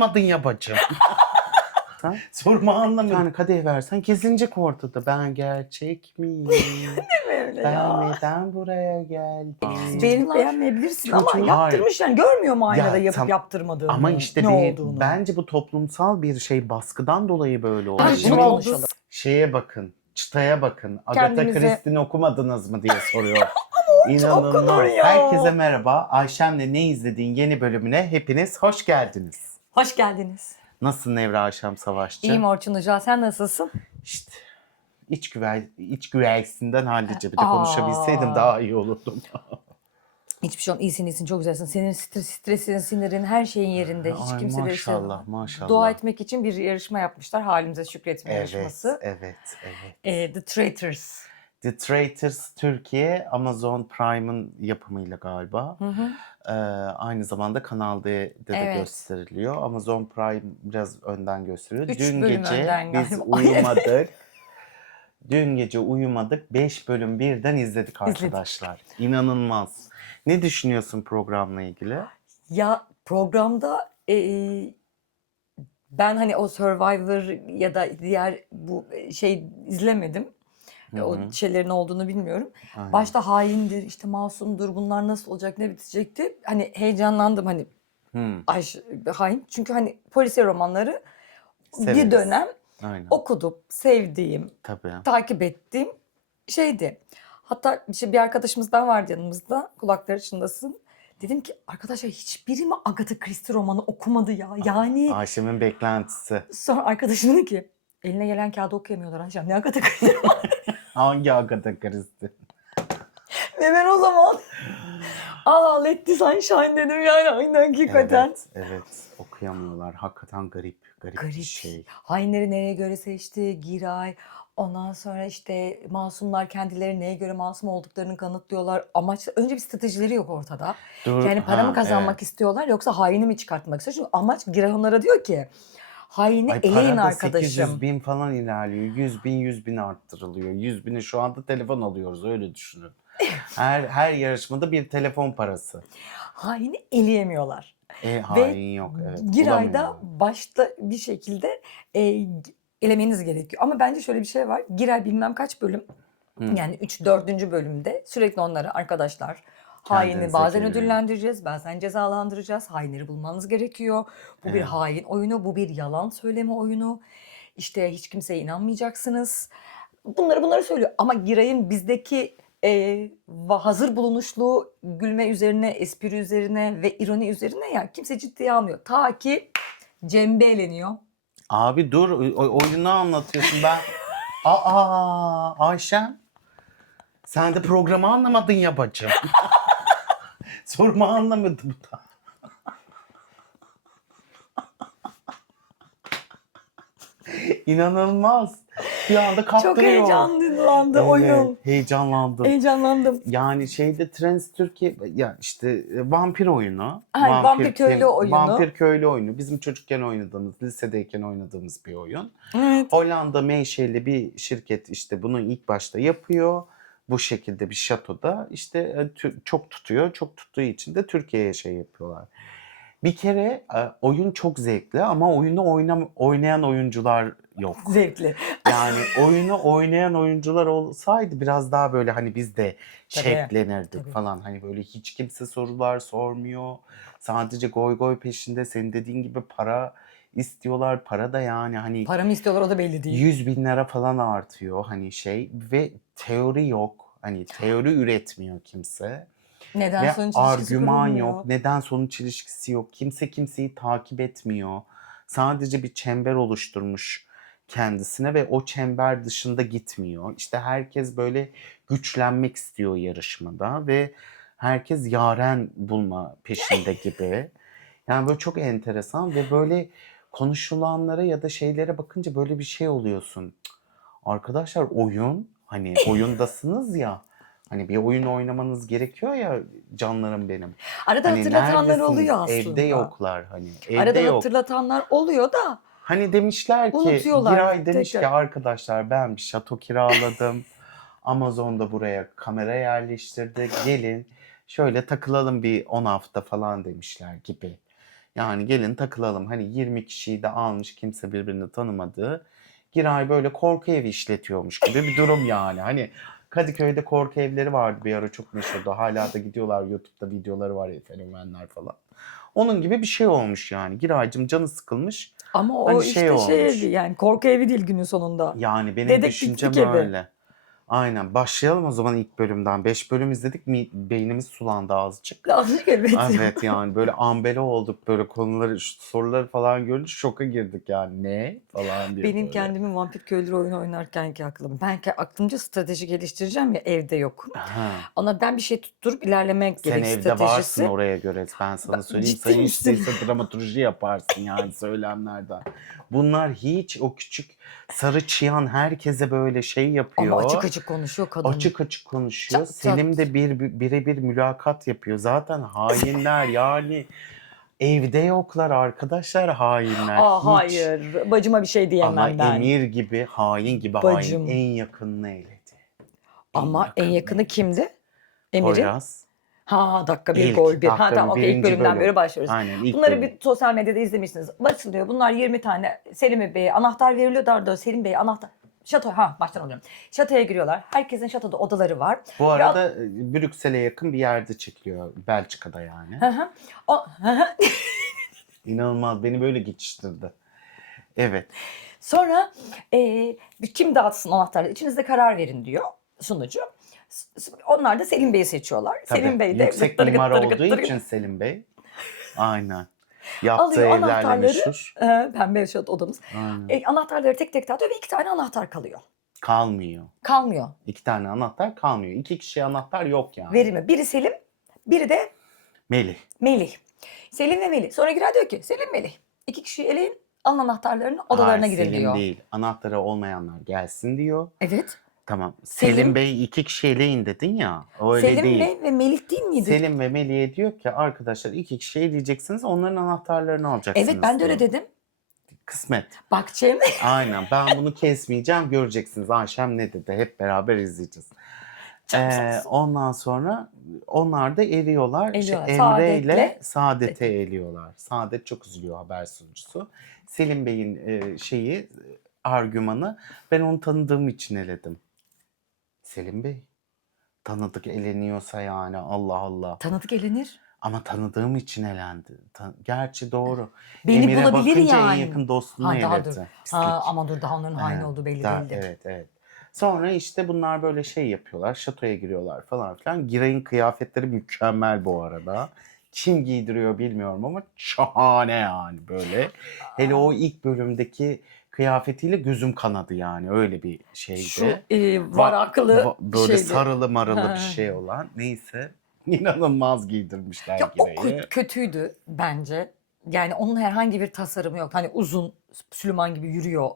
Madın ya bacım. Ha? Sorma anlamadım. Yani kadeh versen kesinecek ortada. Ben gerçek miyim? Öyle Ben ya. neden buraya geldim? Beğenip beğenmeyebilirsin ama Çocuğun- yaptırmış yani görmüyor mu aynada Ya yapıp tam- yaptırmadığını, Ama işte ne olduğunu. bence bu toplumsal bir baskıdan dolayı böyle oluyor. Ay, Şimdi bunu konuşalım. şeye bakın, çıtaya bakın. Agatha Kendimize- Christie'ni okumadınız mı diye soruyor. okunur İnanılmaz. ya. Herkese merhaba. Ayşem'le Ne İzlediğin yeni bölümüne hepiniz hoş geldiniz. Hoş geldiniz. Nasılsın Nevra Ayşem Savaşçı? İyiyim Orçun Hoca, sen nasılsın? İşte iç güveysinden hallice bir de Aa. konuşabilseydim daha iyi olurdum. Hiçbir şey olmaz. İyisin, çok güzelsin. Senin stresin, sinirin, her şeyin yerinde. Hiç Ay, kimse de maşallah, maşallah. Dua etmek için bir yarışma yapmışlar. Halimize şükretme yarışması. Evet. The Traitors. The Traitors Türkiye, Amazon Prime'ın yapımıyla galiba. Aynı zamanda Kanal D'de de Evet. gösteriliyor. Amazon Prime biraz önden gösteriyor. 3 Dün bölüm gece önden biz galiba. uyumadık. Dün gece uyumadık. 5 bölüm birden izledik arkadaşlar. İnanılmaz. Ne düşünüyorsun programla ilgili? Ya programda ben hani o Survivor ya da diğer bu izlemedim. O şeylerin olduğunu bilmiyorum. Aynen. Başta haindir, işte masumdur, bunlar nasıl olacak, ne bitecekti. Hani heyecanlandım hani hain. Çünkü hani polisiye romanları Severiz. bir dönem Aynen. okudum, sevdiğim, Tabii. takip ettiğim şeydi. Hatta bir arkadaşımız daha vardı yanımızda, kulakları çınlasın. Dedim ki arkadaşlar hiçbiri mi Agatha Christie romanı okumadı ya? Yani Ayşem'in beklentisi. sonra arkadaşım dedi ki eline gelen kağıdı okuyamıyorlar Ayşem. Ne Agatha Christie romanı? Hangi Agatha Christie? Ve ben o zaman Let the Sunshine dedim yani aynı hakikaten. Evet. Okuyamıyorlar. Hakikaten garip bir Garip. şey. Hainleri neye göre seçti? Giray. Ondan sonra işte masumlar kendileri neye göre masum olduklarını kanıtlıyorlar. Önce bir stratejileri yok ortada. Yani para mı kazanmak istiyorlar yoksa haini mi çıkartmak istiyor? Çünkü amaç Giray onlara diyor ki haini eleyin para da arkadaşım. 800 bin falan ilerliyor. 100 bin arttırılıyor. 100 bini şu anda telefon alıyoruz öyle düşünün. Her yarışmada bir telefon parası. Haini eleyemiyorlar. Hain yok. Evet. Giray'da bulamıyorlar. başta bir şekilde elemeniz gerekiyor. Ama bence şöyle bir şey var. Giray bilmem kaç bölüm yani 3-4. bölümde sürekli onlara arkadaşlar haini Kendinize bazen gelin. ödüllendireceğiz, bazen cezalandıracağız. Hainleri bulmanız gerekiyor. Bu bir hain oyunu, bu bir yalan söyleme oyunu. İşte hiç kimseye inanmayacaksınız. Bunları söylüyor. Ama Giray'ın bizdeki hazır bulunuşluğu gülme üzerine, espri üzerine ve ironi üzerine ya kimse ciddiye almıyor. Ta ki Cembe eleniyor. Abi dur oyunu anlatıyorsun ben. Ayşem. Sen de programı anlamadın ya bacım. Sorma anlamadım da. İnanılmaz. Bir anda kaptırıyor. Çok heyecanlandı oyun. Heyecanlandım. Heyecanlandım. Yani Trends Türkiye ya işte vampir oyunu. Vampir köylü oyunu. Vampir köylü oyunu. Bizim çocukken oynadığımız, lisedeyken oynadığımız bir oyun. Evet. Hollanda menşeli bir şirket işte bunu ilk başta yapıyor. Bu şekilde bir şatoda işte çok tutuyor. Çok tuttuğu için de Türkiye'ye yapıyorlar. Bir kere oyun çok zevkli ama oyunu oynayan oyuncular yok. Zevkli. Yani oyunu oynayan oyuncular olsaydı biraz daha böyle hani biz de şevklenirdik Tabii. falan. Hani böyle hiç kimse sorular sormuyor. Sadece goy peşinde senin dediğin gibi para istiyorlar. Para da yani hani Para mı istiyorlar o da belli değil. 100 bin lira falan artıyor hani ve teori yok. Hani teori üretmiyor kimse. Neden Ve sonuç ilişkisi argüman kurulmuyor? yok. Neden sonuç ilişkisi yok. Kimse kimseyi takip etmiyor. Sadece bir çember oluşturmuş kendisine ve o çember dışında gitmiyor. İşte herkes böyle güçlenmek istiyor yarışmada ve herkes yaren bulma peşinde gibi. Yani böyle çok enteresan ve böyle konuşulanlara ya da şeylere bakınca böyle bir şey oluyorsun. Arkadaşlar oyun, hani oyundasınız ya. Hani bir oyun oynamanız gerekiyor ya canlarım benim. Arada Hani hatırlatanlar neredesiniz? oluyor aslında. Evde yoklar hani. Evde Arada yok. hatırlatanlar oluyor da Hani demişler ki, unutuyorlar Giray demiş tekrar. ki arkadaşlar ben bir şato kiraladım. Amazon'da buraya kamera yerleştirdi. Gelin şöyle takılalım bir 10 hafta falan demişler gibi. Yani gelin takılalım. Hani 20 kişiyi de almış kimse birbirini tanımadığı. Giray böyle korku evi işletiyormuş gibi bir durum yani. Hani Kadıköy'de korku evleri vardı bir ara çok meşhurdu. Hala da gidiyorlar YouTube'da videoları var ya fenomenler falan. Onun gibi bir şey olmuş yani. Giraycığım canı sıkılmış. Ama o Hani şey işte şey evi, olmuş. yani korku evi değil günün sonunda. Yani benim Dedektiflik düşüncem evi. öyle. Aynen. Başlayalım o zaman ilk bölümden. 5 bölüm izledik mi beynimiz sulandı azıcık. Azıcık evet. Evet yani böyle ambele olduk böyle konuları soruları falan görünce şoka girdik yani ne falan diye Benim böyle. kendimi vampir köylüleri oyunu oynarkenki aklım. Ben aklımca strateji geliştireceğim ya, evde yok. Ha. Ona ben bir şey tutturup ilerlemek Sen gerek, evde varsın stratejisi. oraya göre. Ben sana söyleyeyim. Ciddi Sayın hiç misin? değilse dramaturji yaparsın yani söylemlerden. Bunlar hiç o küçük sarı çıyan herkese böyle şey Ama yapıyor. açık açık konuşuyor kadın. Açık açık konuşuyor. Çat Selim çat. de birebir mülakat yapıyor. Zaten hainler yani evde yoklar arkadaşlar hainler hiç. Hayır. Bacıma bir şey Ama diyemem ben. emir gibi hain gibi hain Bacım. en yakınını eledi. Ama en yakını eledi. kimdi? Emir'in. Poyraz. Dakika bir İlk gol bir. dakika Tamam, okey, ilk birinci bölümden bölüm. beri başlıyoruz. Aynen ilk Bunları bölüm. bir sosyal medyada izlemişsiniz. Basılıyor. Bunlar 20 tane Selim Bey'e anahtar veriliyor. Daha doğrusu Selim Bey'e anahtar. Baştan alıyorum. Şatoya giriyorlar. Herkesin şatoda odaları var. Bu arada Brüksel'e yakın bir yerde çekiliyor. Belçika'da yani. Hı hı. İnanılmaz beni böyle geçiştirdi. Evet. Sonra kim dağıtsın anahtarları? İçinizde karar verin diyor sunucu. Onlar da Selim Bey'i seçiyorlar. Tabii. Selim Bey de Yüksek gıttır mimar gıttır olduğu gıttır için Selim Bey. Aynen. Yaptığı alıyor evlerle anahtarları. meşhur. Pembe şat odamız. Aynen. Anahtarları tek tek dağıtıyor ve 2 tane anahtar kalıyor. Kalmıyor. Kalmıyor. 2 tane anahtar kalmıyor. 2 kişiye anahtar yok yani. Verimi. Biri Selim, biri de Melih. Melih. Selim ve Melih. Sonra Giray diyor ki Selim, Melih. 2 kişiyi eleyin, alın anahtarlarını, odalarına Hayır, gidin Selim diyor. değil. Anahtarı olmayanlar gelsin diyor. Evet. Tamam. Selim- Selim Bey 2 kişi eleyin dedin ya. O öyle Selim değil. ve Melih değil miydi? Selim ve Melih'e diyor ki arkadaşlar 2 kişi eleyeceksiniz. Onların anahtarlarını alacaksınız Evet, ben de öyle diyor. dedim. Kısmet. Bak Cem. Aynen. Ben bunu kesmeyeceğim. Göreceksiniz. Ayşem ne dedi? Hep beraber izleyeceğiz. Ondan sonra onlar da eliyorlar. Eliyorlar. Emre ile Saadet'le- Saadet'e eliyorlar. Saadet çok üzülüyor haber sunucusu. Selim Bey'in argümanı ben onu tanıdığım için eledim. Selim Bey tanıdık eleniyorsa yani Allah Allah. Tanıdık elenir. Ama tanıdığım için elendi. Gerçi doğru. Beni Emir'e bulabilir bakınca yani. en yakın dostunu Daha dur. eledi. Pislik. Ama dur, daha onların hain olduğu belli değildi. Evet. Sonra işte bunlar böyle şey yapıyorlar. Şatoya giriyorlar falan filan. Giray'ın kıyafetleri mükemmel bu arada. Kim giydiriyor bilmiyorum ama şahane yani böyle. Hele o ilk bölümdeki kıyafetiyle gözüm kanadı yani öyle bir şeydi. Şu varaklı böyle şeydi. sarılı marılı bir şey olan. Neyse inanılmaz giydirmişler Ya o Giray'ı. kötüydü bence. Yani onun herhangi bir tasarımı yok. Hani uzun Süleyman gibi yürüyor.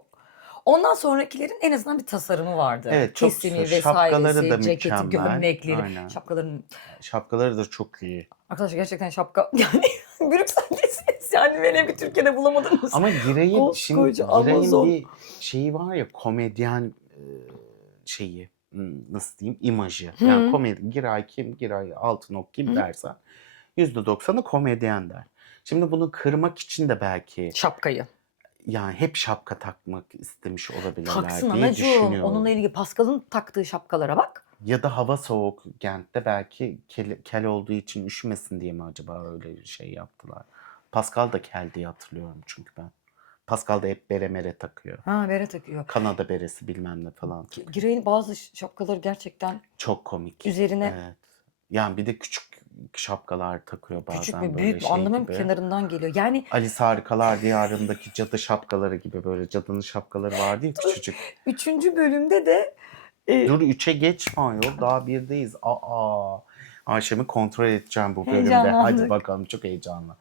Ondan sonrakilerin en azından bir tasarımı vardı. Evet, çok Kesimi güzel. Şapkaları vesairesi, da ceketi, mükemmel. gömlekleri, Aynen. şapkaların. Şapkaları da çok iyi. Arkadaşlar gerçekten şapka yani Brüksel'desiniz yani böyle bir Türkiye'de bulamadınız. Ama Giray'ın şimdi Koskoca Giray'ın Amazon. bir şeyi var ya komedyen şeyi nasıl diyeyim imajı. Yani komedi Giray kim? Giray Altınok kim dersen %90'ı komedyen der. Şimdi bunu kırmak için de belki Şapkayı. yani hep şapka takmak istemiş olabilirler Taksın diye anacığım. düşünüyorum. Onunla ilgili Pascal'ın taktığı şapkalara bak. Ya da hava soğuk Gent'te belki kel olduğu için üşümesin diye mi acaba öyle bir şey yaptılar. Pascal da kel diye hatırlıyorum çünkü ben. Pascal da hep bere mere takıyor. Bere takıyor. Kanada beresi bilmem ne falan takıyor. Giray'ın bazı şapkaları gerçekten Çok komik. üzerine Evet. Yani bir de küçük şapkalar takıyor bazen küçük mü böyle büyük mü şey anlamıyorum, gibi. kenarından geliyor. Yani Alice Harikalar Diyarı'ndaki cadı şapkaları gibi böyle cadının şapkaları vardı ya küçücük. 3. bölümde de Dur 3'e geçme ayol daha 1'deyiz. Ayşem'i kontrol edeceğim bu bölümde. Heyecanlandık. Hadi bakalım çok heyecanlı.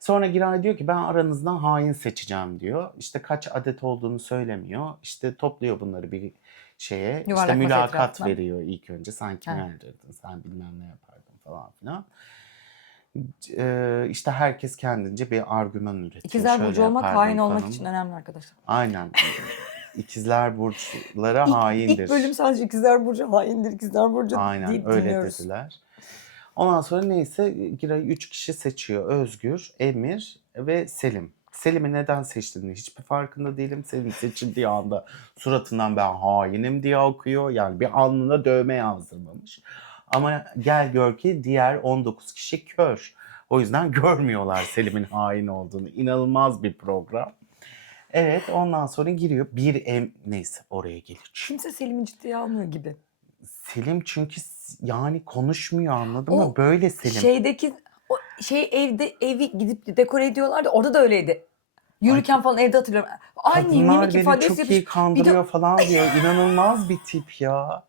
Sonra Giray diyor ki ben aranızdan hain seçeceğim diyor. İşte kaç adet olduğunu söylemiyor. İşte topluyor bunları bir şeye. Yuvarlak işte masa mülakat etrafına. veriyor ilk önce. Sen kimi Ha. öldürdün, sen bilmem ne yapardın falan filan. İşte herkes kendince bir argüman üretiyor. İkizler Şöyle burcu olmak yapardım hain olmak falan. için önemli arkadaşlar. Aynen. İkizler burçlara haindir. İlk bölüm sadece ikizler burcu haindir, ikizler burcu Aynen deyip öyle dinliyoruz. dediler. Ondan sonra neyse Giray 3 kişi seçiyor. Özgür, Emir, ve Selim. Selim'i neden seçtiğini hiçbir farkında değilim. Selim seçildiği anda suratından ben hainim diye okuyor. Yani bir alnına dövme yazdırmamış. Ama gel gör ki diğer 19 kişi kör. O yüzden görmüyorlar Selim'in hain olduğunu. İnanılmaz bir program. Evet, ondan sonra giriyor. Neyse, oraya geleceğim. Kimse Selim'i ciddiye almıyor gibi. Selim çünkü yani konuşmuyor, anladın mı? O Böyle Selim. şeydeki o evde evi gidip dekore ediyorlardı. Orada da öyleydi. Yürürken falan evde hatırlıyorum. Aynı Kadınlar mimik beni ifadesi çok iyi yapış. Bir de kandırıyor falan diyor. İnanılmaz bir tip ya.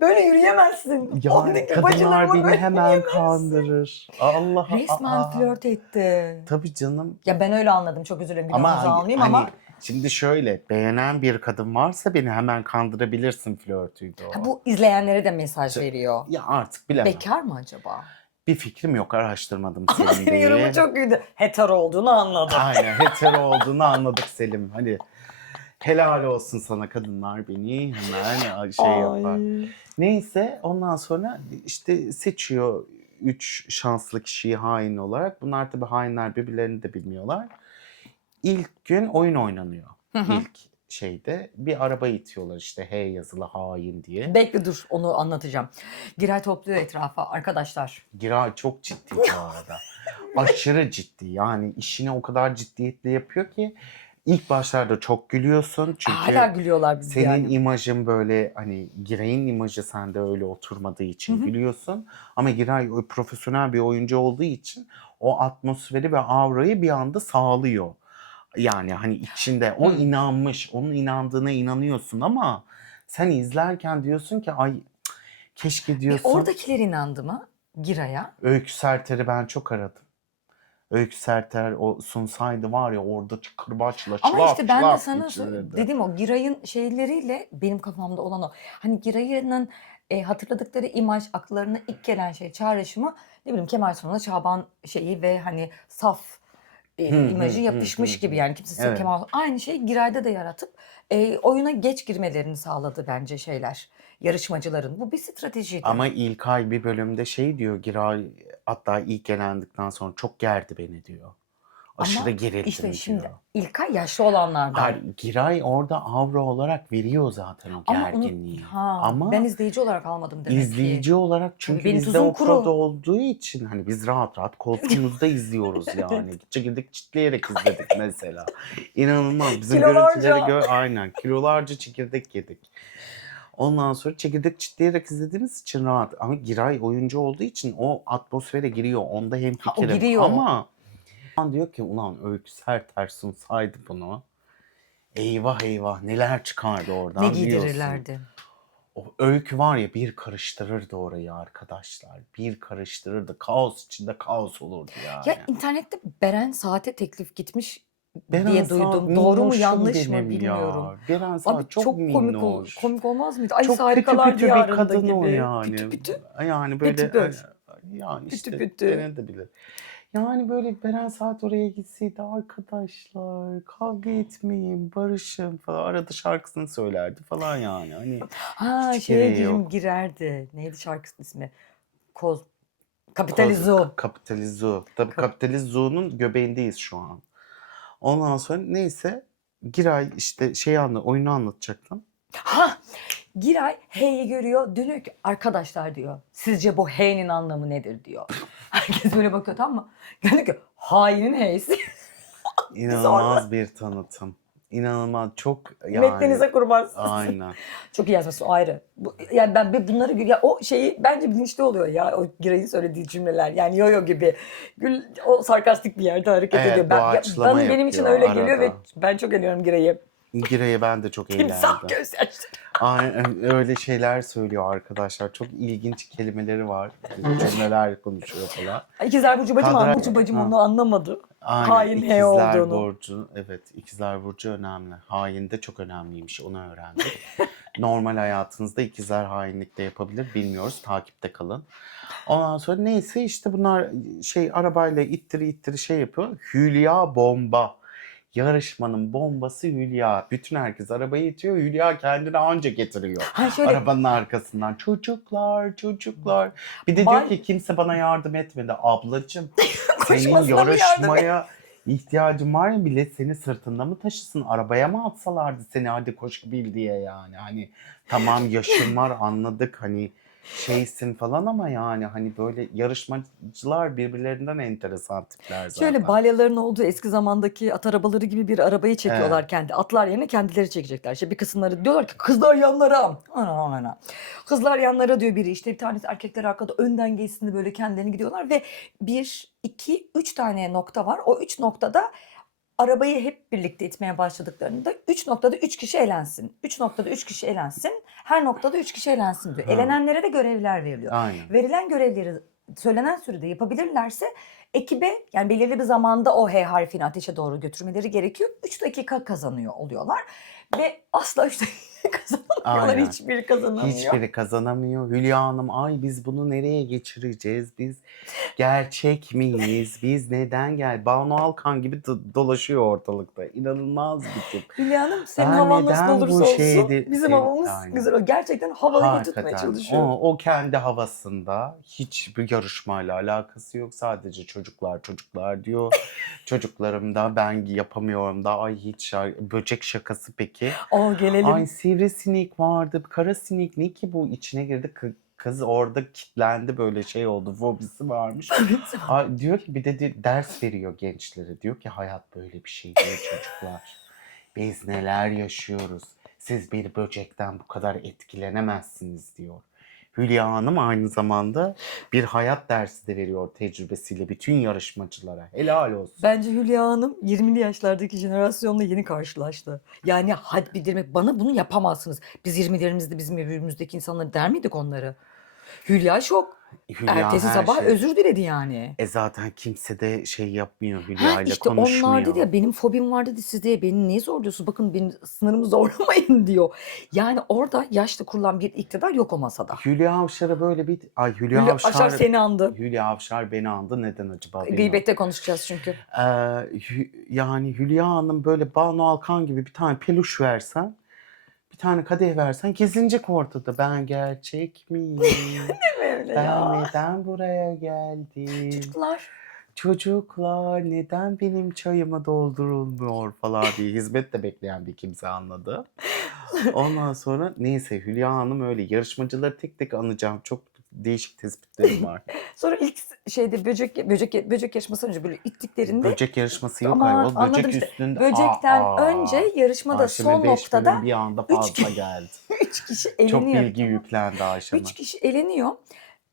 böyle yürüyemezsin. Yani Ondaki başına kadınlar vur beni böyle hemen yürüyemezsin. kandırır. Allah Resmen aa. flört etti. Tabii canım. Ya ben öyle anladım. Çok özür dilerim. Ama Günahınızı almayayım hani ama şimdi şöyle, beğenen bir kadın varsa beni hemen kandırabilirsin flörtüydü o. bu izleyenlere de mesaj veriyor. Ya artık bilemem. Bekar mı acaba? Bir fikrim yok, araştırmadım Ama Selim senin yorumun Bey'i. çok iyiydi. Hetero olduğunu anladım. Aynen, hetero olduğunu anladık Selim. Hani helal olsun sana, kadınlar beni hemen şey yapar. Ay. Neyse, ondan sonra işte seçiyor 3 şanslı kişiyi hain olarak. Bunlar tabii hainler, birbirlerini de bilmiyorlar. İlk gün oyun oynanıyor. Hı hı. İlk şeyde bir araba itiyorlar işte H yazılı hain diye. Bekle dur, onu anlatacağım. Giray topluyor etrafa arkadaşlar. Giray çok ciddi bu arada. Aşırı ciddi, yani işini o kadar ciddiyetle yapıyor ki ilk başlarda çok gülüyorsun çünkü Hala gülüyorlar biz senin yani. imajın böyle, hani Giray'ın imajı sende öyle oturmadığı için Hı hı. gülüyorsun. Ama Giray profesyonel bir oyuncu olduğu için o atmosferi ve aurayı bir anda sağlıyor. Yani hani içinde o Hı. inanmış, onun inandığına inanıyorsun ama sen izlerken diyorsun ki ay keşke Ve diyorsun. oradakiler inandı mı Giray'a? Öykü Serter'i ben çok aradım. Öykü Serter o sunsaydı var ya, orada kırbaçla Ama çılap işte ben de çılap sana geçirirdi. dedim, o Giray'ın şeyleriyle benim kafamda olan o. Hani Giray'ın hatırladıkları imaj, akıllarına ilk gelen şey, çağrışımı, ne bileyim, Kemal Sunal'a Çağban şeyi ve hani saf imajı yapışmış gibi, yani kimse Evet. Kemal, aynı şeyi Giray'da da yaratıp oyuna geç girmelerini sağladı bence şeyler, yarışmacıların. Bu bir stratejiydi. Ama İlkay bir bölümde şey diyor, Giray hatta ilk elendikten sonra çok gerdi beni diyor. Aşırı Ama gerildim işte şimdi diyor. İlkay yaşlı olanlardan. Hayır, Giray orada avra olarak veriyor zaten o Ama onu gerginliği. ben Ama izleyici olarak almadım demek ki. izleyici olarak, çünkü benim bizde tuzum o kuru. kod olduğu için hani biz rahat rahat koltuğumuzda izliyoruz yani. Çekirdek çitleyerek izledik mesela. İnanılmaz. Bizim görüntüleri Kilolarca. aynen kilolarca çekirdek yedik. Ondan sonra çekirdek çitleyerek izlediğimiz için rahat. Ama Giray oyuncu olduğu için o atmosfere giriyor. Onda Ha, o hemfikirim. giriyor. Ama diyor ki ulan Öykü Serter sunsaydı bunu, eyvah eyvah neler çıkardı oradan Ne diyorsun. giydirirlerdi. O Öykü var ya, bir karıştırırdı orayı arkadaşlar. Bir karıştırırdı. Kaos içinde kaos olurdu yani. Ya internette Beren Saat'e teklif gitmiş Beren diye Saat duydum. Doğru mu minnoşum yanlış mı benim bilmiyorum. ya. Beren Abi Saat çok çok minnoş. komik olmaz mıydı? Alice Çok pütü Harikalar pütü bir Diyarı'nda kadın o gibi. yani. Pütü pütü. Yani böyle Petibör. yani Pütü işte pütü. denebilir. Yani böyle Beren Saat oraya gitseydi arkadaşlar kavga etmeyin, barışın falan. Arada şarkısını söylerdi falan yani. Hani Ha, hiç şeye gereği yok. girerdi. Neydi şarkısının ismi? Kozuk, Kapitalizo. Kapitalizo. Tabii Kapitalizo'nun göbeğindeyiz şu an. Ondan sonra neyse Giray işte oyunu anlatacaktım. Ha! Giray H'yi görüyor. Dönüyor ki arkadaşlar diyor. Sizce bu H'nin anlamı nedir diyor. Herkes böyle bakıyor, tamam mı? Diyor ki hainin H'si. İnanılmaz bir tanıtım. İnanılmaz çok yani. Metninize kurban. Aynen. Çok iyi yazması, o ayrı. Yani ben bunları ya o şeyi bence bilinçli oluyor ya, o Giray'ın söylediği cümleler. Yani yo gibi. Gül o sarkastik bir yerde hareket Evet, ediyor. doğaçlama Benim için yapıyor öyle geliyor ve arada. ben çok eğleniyorum Giray'ı. Giray'ı ben de çok Timsah eğlendim. gözyaşları. Aynen öyle şeyler söylüyor arkadaşlar. Çok ilginç kelimeleri var. Cümleler konuşuyor falan. İkizler Burcu bacım ama Kadra- Burcu bacım Ha. onu anlamadı. Aynen. Hain H İkizler olduğunu. Burcu. Evet, İkizler Burcu önemli. Hain de çok önemliymiş. Onu öğrendik. Normal hayatınızda ikizler hainlik de yapabilir. Bilmiyoruz. Takipte kalın. Ondan sonra neyse işte bunlar arabayla ittiri ittiri şey yapıyor. Hülya bomba. Yarışmanın bombası Hülya. Bütün herkes arabayı itiyor. Hülya kendini anca getiriyor. Ha şöyle Arabanın arkasından. Çocuklar, çocuklar. Bir de diyor bal ki kimse bana yardım etmedi. Ablacığım senin koşmasına mı yardım et? yarışmaya ihtiyacın var ya, millet seni sırtında mı taşısın? Arabaya mı atsalardı seni hadi koş bil diye yani. Hani tamam yaşın var anladık hani şeysin falan ama yani hani böyle yarışmacılar birbirlerinden enteresan tipler Şöyle zaten. balyaların olduğu eski zamandaki at arabaları gibi bir arabayı Evet. çekiyorlar kendi. Atlar yerine kendileri çekecekler. İşte bir kısımları diyorlar ki kızlar yanlara. Ana ana. Kızlar yanlara diyor biri. İşte bir tanesi erkekler arkada önden geçsin de böyle kendilerini gidiyorlar ve bir, iki, üç tane nokta var. O üç noktada arabayı hep birlikte itmeye başladıklarında 3 noktada 3 kişi elensin. 3 noktada 3 kişi elensin. Her noktada 3 kişi elensin diyor. Ha, Elenenlere de görevler veriliyor. aynen. Verilen görevleri söylenen sürede yapabilirlerse ekibe yani belirli bir zamanda o H harfini ateşe doğru götürmeleri gerekiyor. 3 dakika kazanıyor oluyorlar. Ve asla 3 dakika kazanamıyorlar. Aynen. Hiçbiri kazanamıyor. Hiçbiri kazanamıyor. Hülya Hanım ay biz bunu nereye geçireceğiz? Biz gerçek miyiz? Biz neden gel? Banu Alkan gibi dolaşıyor ortalıkta. İnanılmaz bir tip. Hülya Hanım senin Ben havan nasıl neden olursa bu olsun şeydi? bizim havamız Aynen. güzel. O gerçekten havayı tutmaya Hakikaten. çalışıyor. O kendi havasında hiçbir yarışmayla alakası yok. Sadece çocuklar çocuklar diyor. Çocuklarım da ben yapamıyorum da ay hiç böcek şakası peki. O gelelim. Ay sivrisinek vardı. Kara sinek ne ki bu içine girdi. Kız orada kilitlendi böyle şey oldu. Fobisi varmış. Ay, diyor ki bir de ders veriyor gençlere. Diyor ki hayat böyle bir şey değil çocuklar. Biz neler yaşıyoruz. Siz bir böcekten bu kadar etkilenemezsiniz diyor. Hülya Hanım aynı zamanda bir hayat dersi de veriyor tecrübesiyle bütün yarışmacılara. Helal olsun. Bence Hülya Hanım 20'li yaşlardaki jenerasyonla yeni karşılaştı. Yani had bildirmek bana bunu yapamazsınız. Biz 20'lerimizde bizim evimizdeki insanlar der miydik onları? Hülya şok. Hülya Ertesi her sabah şey. özür diledi yani. Zaten kimse de şey yapmıyor. Ha Hülya ile işte onlar dedi konuşmuyor. ya benim fobim var dedi siz diye beni niye zorluyorsunuz? Bakın benim sınırımı zorlamayın diyor. Yani orada yaşlı kurulan bir iktidar yok o masada. Hülya Avşar'a böyle bir... Ay Hülya Hülya Avşar Avşar... seni andı. Hülya Avşar beni andı. Neden acaba beni andı? Gıybette konuşacağız çünkü. Yani Hülya Hanım böyle Banu Alkan gibi bir tane peluş versen, bir tane kadeh versen gezinecek ortada. Ben gerçek miyim? Öyle Ben ya. neden buraya geldim? Çocuklar. Çocuklar neden benim çayıma doldurulmuyor falan diye hizmet de bekleyen bir kimse anladı. Ondan sonra neyse Hülya Hanım öyle yarışmacıları tek tek anacağım. Çok değişik tespitlerim var. Sonra ilk şeyde böcek yarışması önce böyle ittiklerinde Böcek yarışması yok ama ayol. anladım Böcek işte üstünde. böcekten önce yarışmada Ayşem'e son 5000'in noktada bir anda 3 fazla geldi. 3 kişi Çok eleniyor. bilgi yüklendi Ayşem'e. 3 kişi eleniyor.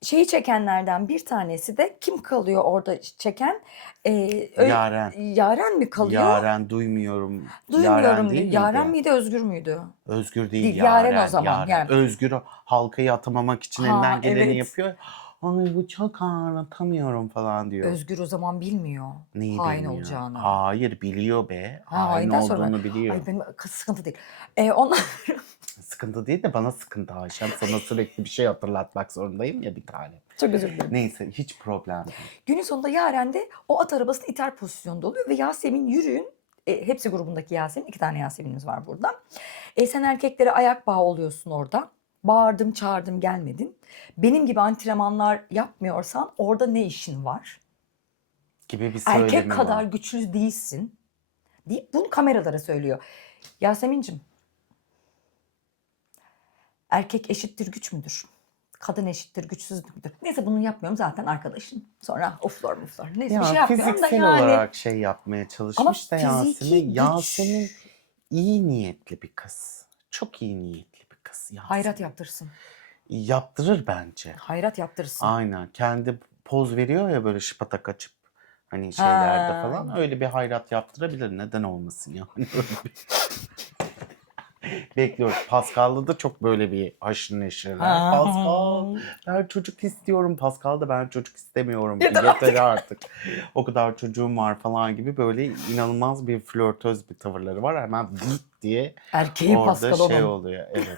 Şeyi çekenlerden bir tanesi de kim kalıyor orada çeken? Yaren. Yaren mi kalıyor? Yaren duymuyorum. Duymuyorum Yaren diyor. değil miydi? Yaren miydi, Özgür müydü? Özgür değil, Değil, Yaren o zaman. Yaren. Yani. Özgür halkayı atamamak için Ha, elinden geleni evet. yapıyor. Ay bu çok anlatamıyorum falan diyor. Özgür o zaman bilmiyor Neyi hain bilmiyor? olacağını. Hayır biliyor be. Ha, Hain hainden sonra olduğunu biliyor. ay benim sıkıntı değil. Ondan Sıkıntı değil de bana sıkıntı Ayşem. Sana sürekli bir şey hatırlatmak zorundayım ya bir tane. çok özür dilerim. Neyse hiç problem değil. Günün sonunda Yaren de o at arabasını iter pozisyonda oluyor ve Yasemin yürüyün. Hepsi grubundaki Yasemin. 2 tane Yasemin'imiz var burada. Sen erkeklere ayak bağı oluyorsun orada. Bağırdım çağırdım gelmedin. Benim gibi antrenmanlar yapmıyorsan orada ne işin var? Gibi bir söylemi Erkek kadar var. güçlü değilsin. Deyip bunu kameralara söylüyor. Yasemin'cim, erkek eşittir güç müdür? Kadın eşittir güçsüzlük müdür? Neyse bunu yapmıyorum zaten arkadaşın. Sonra oflar. Neyse Ya bir şey yapmıyorum da fiziksel yani. olarak şey yapmaya çalışmış da fiziki Yasemin. güç. Yasemin iyi niyetli bir kız. Çok iyi niyetli bir kız Yasemin. Hayrat yaptırsın. Yaptırır bence. Hayrat yaptırsın. Aynen. Kendi poz veriyor ya böyle şıpatak açıp hani şeylerde Ha. falan öyle bir hayrat yaptırabilir. Neden olmasın yani? Bekliyoruz. Pascal'da da çok böyle bir haşır neşirler. Pascal ben çocuk istiyorum. Pascal da ben çocuk istemiyorum. Yeter artık. O kadar çocuğum var falan gibi böyle inanılmaz bir flörtöz bir tavırları var. Hemen vıt diye Erkeği orada Pascal şey onun. oluyor. Evet.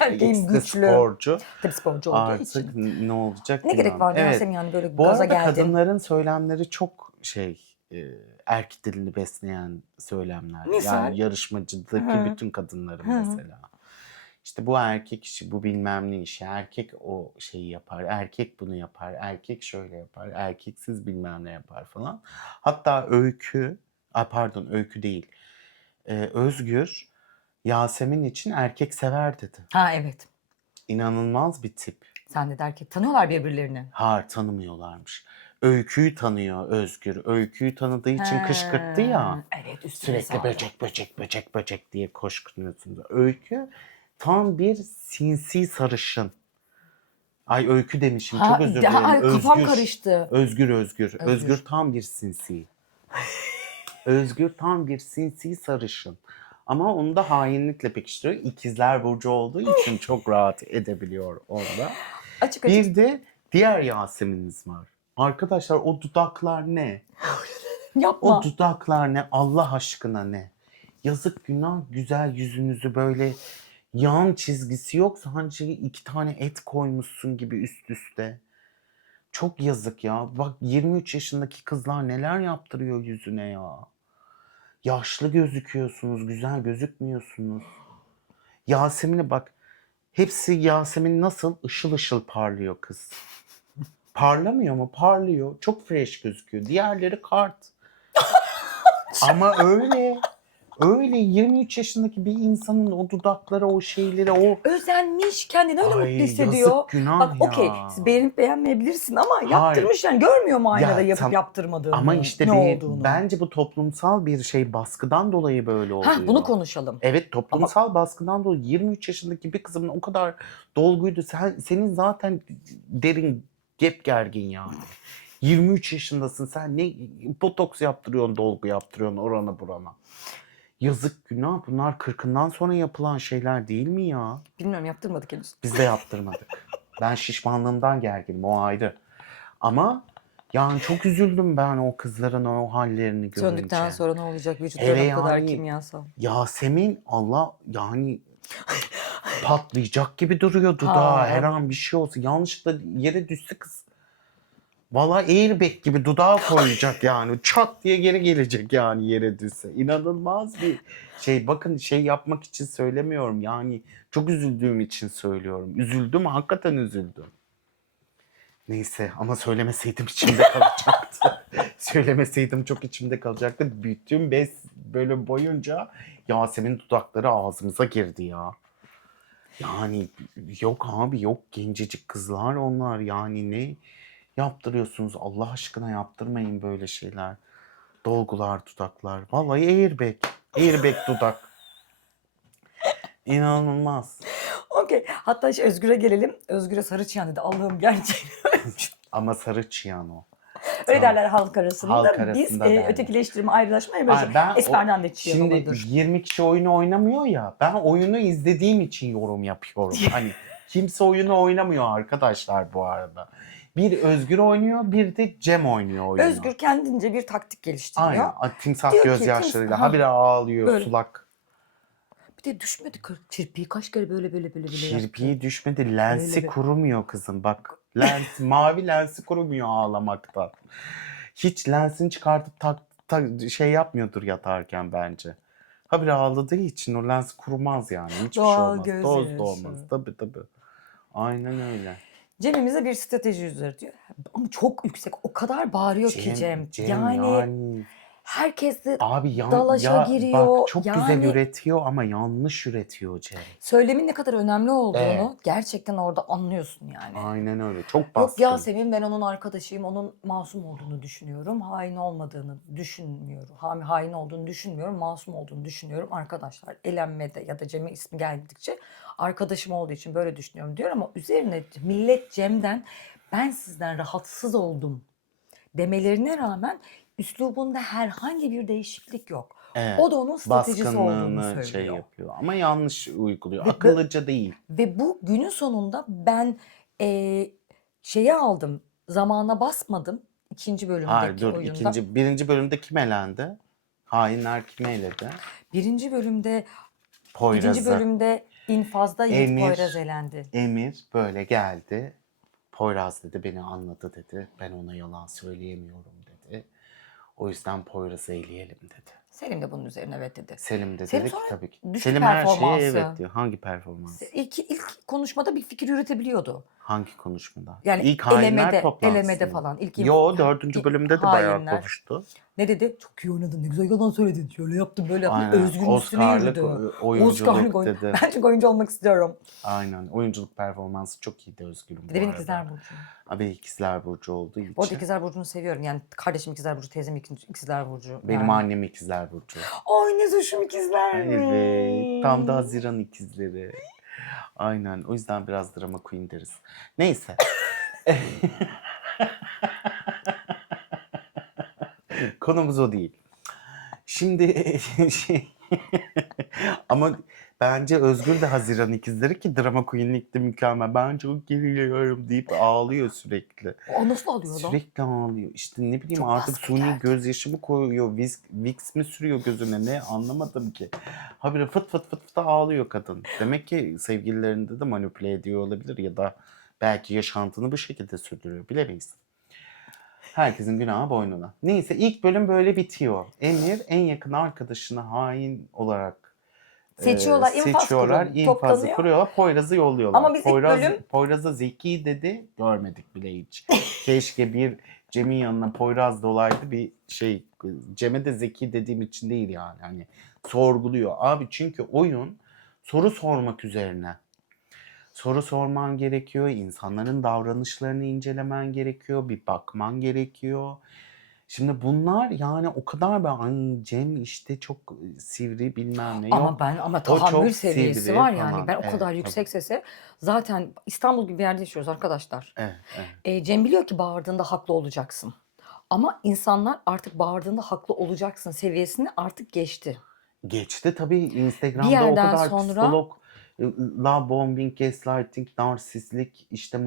Erkeğin İkisi de güçlü. sporcu. Tabii sporcu olduğu Artık için. ne olacak Ne gerek bilmiyorum. vardı Evet. Yasemin yani böyle Bu gaza arada geldin. kadınların söylemleri çok erkek dilini besleyen söylemler. Misal? Yani yarışmacıdaki Hı. bütün kadınların Hı. mesela. İşte bu erkek işi, bu bilmem ne işi. Erkek o şeyi yapar, erkek bunu yapar, erkek şöyle yapar, erkeksiz bilmem ne yapar falan. Hatta Öykü değil, Özgür, Yasemin için erkek sever dedi. Ha evet. İnanılmaz bir tip. Sen de erkek tanıyorlar birbirlerini. Hayır, tanımıyorlarmış. Öyküyü tanıyor Özgür. Öyküyü tanıdığı için kışkırttı ya. Evet, üstüne Sürekli sağlık. böcek böcek böcek böcek diye koşturuyorsunuz. Öykü tam bir sinsi sarışın. Ay Öykü demişim, çok özür dilerim. Ay, kafam Özgür. karıştı. Özgür tam bir sinsi. Özgür tam bir sinsi sarışın. Ama onu da hainlikle pekiştiriyor. İkizler Burcu olduğu için çok rahat edebiliyor onda. Açık. Bir de diğer Yasemin'imiz var. Arkadaşlar o dudaklar ne? Yapma. O dudaklar ne? Allah aşkına ne? Yazık günah, güzel yüzünüzü böyle yan çizgisi yok. Sadece 2 tane et koymuşsun gibi üst üste. Çok yazık ya. Bak 23 yaşındaki kızlar neler yaptırıyor yüzüne ya. Yaşlı gözüküyorsunuz, güzel gözükmüyorsunuz. Yasemin'e bak. Hepsi Yasemin nasıl? Işıl ışıl parlıyor kız. Parlamıyor mu? Parlıyor. Çok fresh gözüküyor. Diğerleri kart. Ama öyle. Öyle 23 yaşındaki bir insanın o dudakları, o şeyleri, o... Özenmiş, kendini öyle Ay, mutlu hissediyor. yazık günah Bak okey, ya. beğenip beğenmeyebilirsin ama Hayır. yaptırmış yani, görmüyor mu aynada Ya yapıp yaptırmadığını, Ama işte ne olduğunu. bence bu toplumsal bir şey, baskıdan dolayı böyle oluyor. Bunu konuşalım. Evet, toplumsal baskıdan dolayı 23 yaşındaki bir kızın o kadar dolguydu. Senin zaten derin gergin yani. 23 yaşındasın, sen ne botoks yaptırıyorsun, dolgu yaptırıyorsun orana burana. Yazık günah, bunlar 40'ından sonra yapılan şeyler değil mi ya? Bilmiyorum, yaptırmadık henüz. Biz de yaptırmadık. Ben şişmanlığımdan gerginim, o ayrı. Ama yani çok üzüldüm ben o kızların o hallerini görünce. Söndükten sonra ne olacak, vücutlarına Hele bu kadar yani kimyasal. Yasemin Allah yani patlayacak gibi duruyor dudağı. Her an bir şey olsa, yanlışlıkla yere düşse kız. Vallahi airbag gibi dudağı koyacak yani. Çat diye geri gelecek yani yere düşse. İnanılmaz bir şey. Bakın şey yapmak için söylemiyorum. Yani çok üzüldüğüm için söylüyorum. Üzüldüm, hakikaten üzüldüm. Neyse ama söylemeseydim içimde kalacaktı. Söylemeseydim çok içimde kalacaktı. Bütün bölüm boyunca Yasemin dudakları ağzımıza girdi ya. Yani yok abi, yok, gencecik kızlar onlar, yani ne yaptırıyorsunuz Allah aşkına, yaptırmayın böyle şeyler. Dolgular, dudaklar. Vallahi airbag dudak. İnanılmaz. Okey. Hatta Özgür'e gelelim. Özgür'e sarı çıyan dedi. Allah'ım gerçekten. Ama sarı çıyan o. Öyle Tamam. derler halk arasında. Halk Biz arasında derler. ötekileştirme, ayrılaşma, Ay, ben Esmer'den de çıyan şimdi olabilir. 20 kişi oyunu oynamıyor ya. Ben oyunu izlediğim için yorum yapıyorum. Hani kimse oyunu oynamıyor arkadaşlar bu arada. Bir Özgür oynuyor, bir de Cem oynuyor oyunu. Özgür kendince bir taktik geliştiriyor. Aynen. Timsah Diyor ki, gözyaşlarıyla timsah- habire ağlıyor, Böyle. sulak. Bir de düşmedi kirpiği, kaç kere böyle yaptı. Kirpiği düşmedi, lensi Öyle bir- kurumuyor kızım. Bak mavi lensi kurumuyor ağlamaktan. Hiç lensini çıkartıp şey yapmıyordur yatarken bence. Habire ağladığı için o lens kurumaz yani. Hiçbir Doğal şey olmaz. göz Toz da yaşı. olmaz. Tabii. Aynen öyle. Cem'imize bir strateji üzeri diyor. Ama çok yüksek. O kadar bağırıyor ki Cem. Yani herkes de Abi dalaşa giriyor. Bak çok güzel Yani üretiyor ama yanlış üretiyor Cem. söylemin ne kadar önemli olduğunu Evet. gerçekten orada anlıyorsun yani. Aynen öyle. Çok Yok baskın. Yasemin, ben onun arkadaşıyım. Onun masum olduğunu düşünüyorum. Hain olmadığını düşünmüyorum. Hain olduğunu düşünmüyorum. Masum olduğunu düşünüyorum. Arkadaşlar elenmede ya da Cem'e ismi geldikçe arkadaşım olduğu için böyle düşünüyorum diyor ama üzerine millet Cem'den ben sizden rahatsız oldum demelerine rağmen üslubunda herhangi bir değişiklik yok. Evet, O da onun stratejisi olduğunu baskınlığını söylüyor. yapıyor ama yanlış uyguluyor. Ve- Akıllıca değil. Ve bu günün sonunda ben şeyi aldım. Zamana basmadım. İkinci Hayır bölümdeki dur, oyunda. birinci bölümde kim elendi? Hainler kimi eledi? Birinci bölümde Poyraz'ı. infazda Yiğit Emir. Poyraz elendi. Emir böyle geldi. Poyraz dedi, beni anladı dedi. Ben ona yalan söyleyemiyorum dedi. O yüzden Poyraz'ı eleyelim dedi. Selim de bunun üzerine evet dedi. Selim de Selim dedi ki sonra tabii ki. düştü Selim her şeye performansı. evet diyor. Hangi performans? İlk konuşmada bir fikir üretebiliyordu. Hangi konuşmada? Yani İlk hainler elemede toplantısında. falan. Yo 4. bölümde de bayağı hainler. konuştu. Ne dedi? Çok iyi oynadın, ne güzel yalan söyledin. Şöyle yaptım, böyle yaptım. Aynen. Özgür'ün üstüne Oscar'lık yürüdü. oyunculuk oyun. dedi. Ben çünkü oyuncu olmak istiyorum. Aynen. Oyunculuk performansı çok iyiydi Özgür'ün Bir de benim bu ikizler arada. burcu. Abi ikizler burcu olduğu Bu arada için. ikizler burcunu seviyorum. Yani kardeşim ikizler burcu, teyzem ikizler burcu. Benim Yani. annem ikizler burcu. Ay ne hoşum ikizler mi? Evet. Tam da Haziran ikizleri. Aynen. O yüzden biraz drama queen deriz. Neyse. Konumuz o değil. Şimdi ama bence Özgür de Haziran ikizleri ki drama queenlikte mükemmel. Ben çok geriliyorum deyip ağlıyor sürekli. O nasıl alıyor lan? Sürekli ağlıyor. İşte ne bileyim Çok artık baskı suni geldi. gözyaşı mı koyuyor, Vicks mi sürüyor gözüne ne anlamadım ki. Habire fıt fıt fıt fıt ağlıyor kadın. Demek ki sevgililerinde de manipüle ediyor olabilir ya da belki yaşantını bu şekilde sürdürüyor bilemeyiz. Herkesin günahı boynuna. Neyse ilk bölüm böyle bitiyor. Emir en yakın arkadaşını hain olarak Seçiyorlar, infaz seçiyorlar. kurulu, İnfazı toplanıyor. kuruyorlar. Poyraz'ı yolluyorlar. Ama biz ilk bölüm- Poyraz'a zeki dedi. Görmedik bile hiç. Keşke bir Cem'in yanına Poyraz da olaydı bir şey. Cem'e de zeki dediğim için değil yani. Hani sorguluyor. Abi çünkü oyun soru sormak üzerine. Soru sorman gerekiyor, insanların davranışlarını incelemen gerekiyor, bir bakman gerekiyor. Şimdi bunlar yani o kadar ben ay Cem işte çok sivri bilmem ne yok. Ama O tahammül çok seviyesi sivri var yani. falan. Ben o Evet, kadar tabii. yüksek sese zaten İstanbul gibi bir yerde yaşıyoruz arkadaşlar. Evet, evet. Cem biliyor ki bağırdığında haklı olacaksın. Ama insanlar artık bağırdığında haklı olacaksın seviyesini artık geçti. Geçti tabii Bir Instagram'da o yerden kadar sonra psikolog, love bombing, gaslighting, narsistlik, işte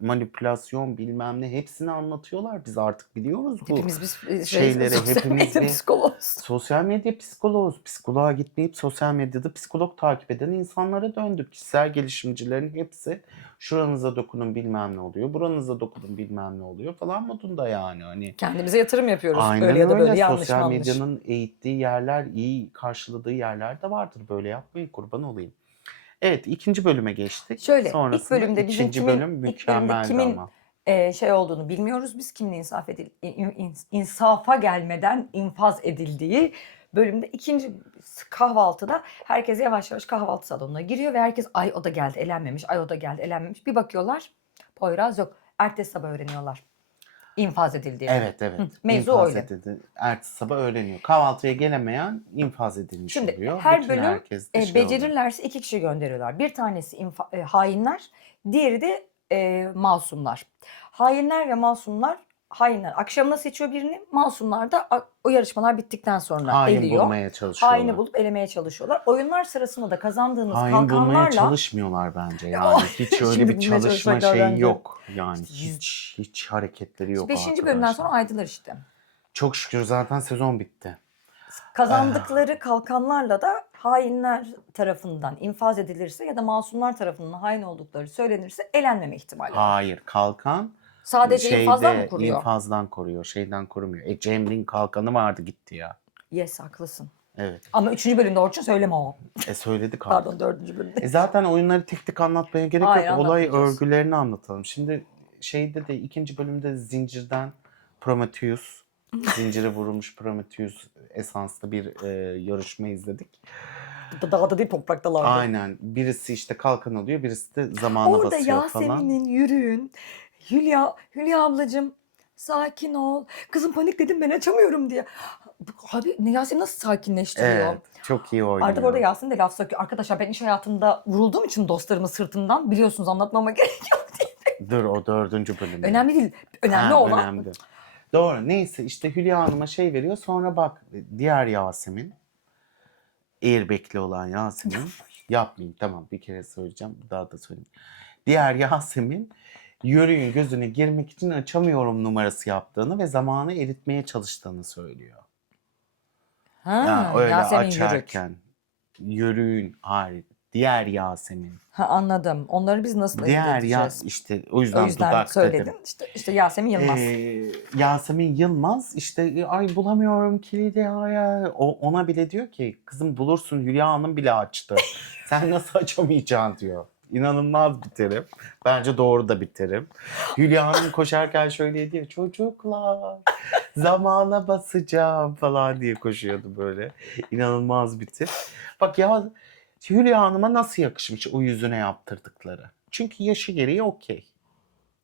manipülasyon bilmem ne hepsini anlatıyorlar. Biz artık biliyoruz bu hepimiz biz şeyleri. sosyal Hepimiz medya bir psikologuz. sosyal medya psikoloğuz. Psikoloğa gitmeyip sosyal medyada psikolog takip eden insanlara döndük. Kişisel gelişimcilerin hepsi şuranıza dokunun bilmem ne oluyor, buranıza dokunun bilmem ne oluyor falan modunda yani. Hani Kendimize yatırım yapıyoruz. aynen Öyle ya da böyle öyle. yanlış Sosyal yanlış. medyanın eğittiği yerler, iyi karşıladığı yerler de vardır. Böyle yapmayın kurban olayım. Evet ikinci bölüme geçtik. Şöyle ilk Sonrasında bölümde bizim ikinci bölüm ilk bölümde mükemmeldi kimin ama. şey olduğunu bilmiyoruz. Biz kimin insafa gelmeden infaz edildiği bölümde ikinci kahvaltıda herkes yavaş yavaş kahvaltı salonuna giriyor ve herkes ay o da geldi elenmemiş, ay o da geldi elenmemiş. Bir bakıyorlar Poyraz yok. Ertesi sabah öğreniyorlar infaz edildiğini. Evet evet. Mevzu İnfaz öyle. edildi. Ertesi sabah öğreniyor. Kahvaltıya gelemeyen infaz edilmiş Şimdi oluyor. her Bütün bölüm herkes de şey oluyor. becerirlerse 2 kişi gönderiyorlar. Bir tanesi hainler, diğeri de masumlar. Hainler ve masumlar, hainler akşamına seçiyor birini, masumlar da o yarışmalar bittikten sonra Hain eliyor. bulmaya çalışıyorlar. Haini bulup elemeye çalışıyorlar. Oyunlar sırasında da kazandığınız Hain bulmaya kalkanlarla çalışmıyorlar bence Ya, yani. Hiç öyle şimdi bir bulmaya çalışma çalışacaklar şeyi bence. yok. Yani İşte hiç hareketleri yok 5. bölümden arkadaşlar. sonra aydılar işte. Çok şükür zaten sezon bitti. Kazandıkları kalkanlarla da hainler tarafından infaz edilirse ya da masumlar tarafından hain oldukları söylenirse elenmeme ihtimali var. Hayır kalkan Sadece infazdan mı koruyor? infazdan koruyor. Şeyden korumuyor. Cem'in kalkanı vardı gitti ya. Yes haklısın. Evet. Ama 3. bölümde Orçun söyleme o. Söyledik artık. Pardon 4. bölümde. Zaten oyunları tek tek anlatmaya gerek Hayır, yok. Olay anlatmayacağız. örgülerini anlatalım. Şimdi şeyde de ikinci bölümde zincirden Prometheus, zincire vurulmuş Prometheus esanslı bir yarışma izledik. Dağda değil topraktalardı. Aynen. Birisi işte kalkan alıyor, birisi de zamana Orada basıyor falan. Yasemin'in yürüyün. Hülya ablacığım sakin ol. Kızım panik dedim ben açamıyorum diye. Abi Yasemin nasıl sakinleştiriyor? Evet, çok iyi oynuyor. Artık orada Yasemin de laf sokuyor. Arkadaşlar ben iş hayatında vurulduğum için dostlarımın sırtından biliyorsunuz anlatmama gerek yok diye. Dur o 4. bölüm. Önemli değil. Önemli Ha, olan önemli. Doğru. Neyse işte Hülya Hanım'a şey veriyor. Sonra bak diğer Yasemin, airbag'li olan Yasemin. Yapmayayım tamam bir kere söyleyeceğim. Daha da söyleyeyim. Diğer Yasemin yörüğün gözüne girmek için açamıyorum numarası yaptığını ve zamanı eritmeye çalıştığını söylüyor. Yani öyle Yasemin Yörük. açarken yörüğün hayır Diğer Yasemin. Ha, anladım. Onları biz nasıl ayırt Diğer edeceğiz? işte o O yüzden yüzden dudak söyledin. dedim. İşte Yasemin Yılmaz. Yasemin Yılmaz işte ay bulamıyorum kilidi ya. Ona bile diyor ki kızım bulursun, Hülya Hanım bile açtı. Sen nasıl açamayacaksın diyor. İnanılmaz biterim. Bence doğru da biterim. Hülya Hanım koşarken şöyle diyor. Çocuklar zamana basacağım falan diye koşuyordu böyle. İnanılmaz bitir. Bak ya, Hülya Hanım'a nasıl yakışmış o yüzüne yaptırdıkları. Çünkü yaşı gereği okey.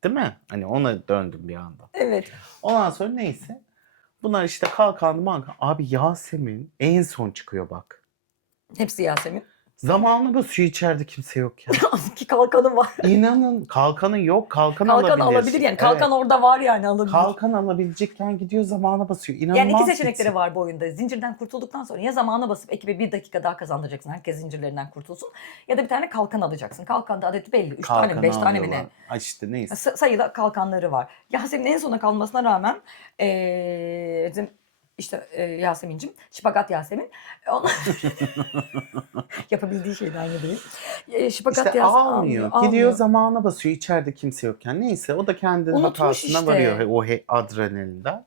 Değil mi? Hani ona döndüm bir anda. Evet. Ondan sonra neyse. Bunlar işte kalkandı mankan. Abi Yasemin en son çıkıyor bak. Hepsi Yasemin. Zamanında basıyor, içeride kimse yok ya. Ki kalkanı var. İnanın kalkanı yok. Kalkan Kalkan alabilir. alabilir yani. Kalkan Evet. orada var yani alabilir. Kalkan alabilecekken gidiyor zamana basıyor. İnanılmaz Yani iki bir seçenekleri tip. var bu oyunda. Zincirden kurtulduktan sonra ya zamana basıp ekibe 1 dakika daha kazandıracaksın. Herkes zincirlerinden kurtulsun. Ya da bir tane kalkan alacaksın. Kalkan da adeti belli. 3 tane mi Kalkanı 5 tane mi ne? alıyorlar. Ay işte neyse. Sayıda kalkanları var. Yasemin en sona kalmasına rağmen bizim işte Yasemin'cim, Şipagat Yasemin. Yapabildiği şeyden gibi. Şipagat İşte Yasemin almıyor. Gidiyor zamana basıyor. İçeride kimse yokken. Neyse o da kendi Unutmuş hatasına işte. varıyor o adrenalinden.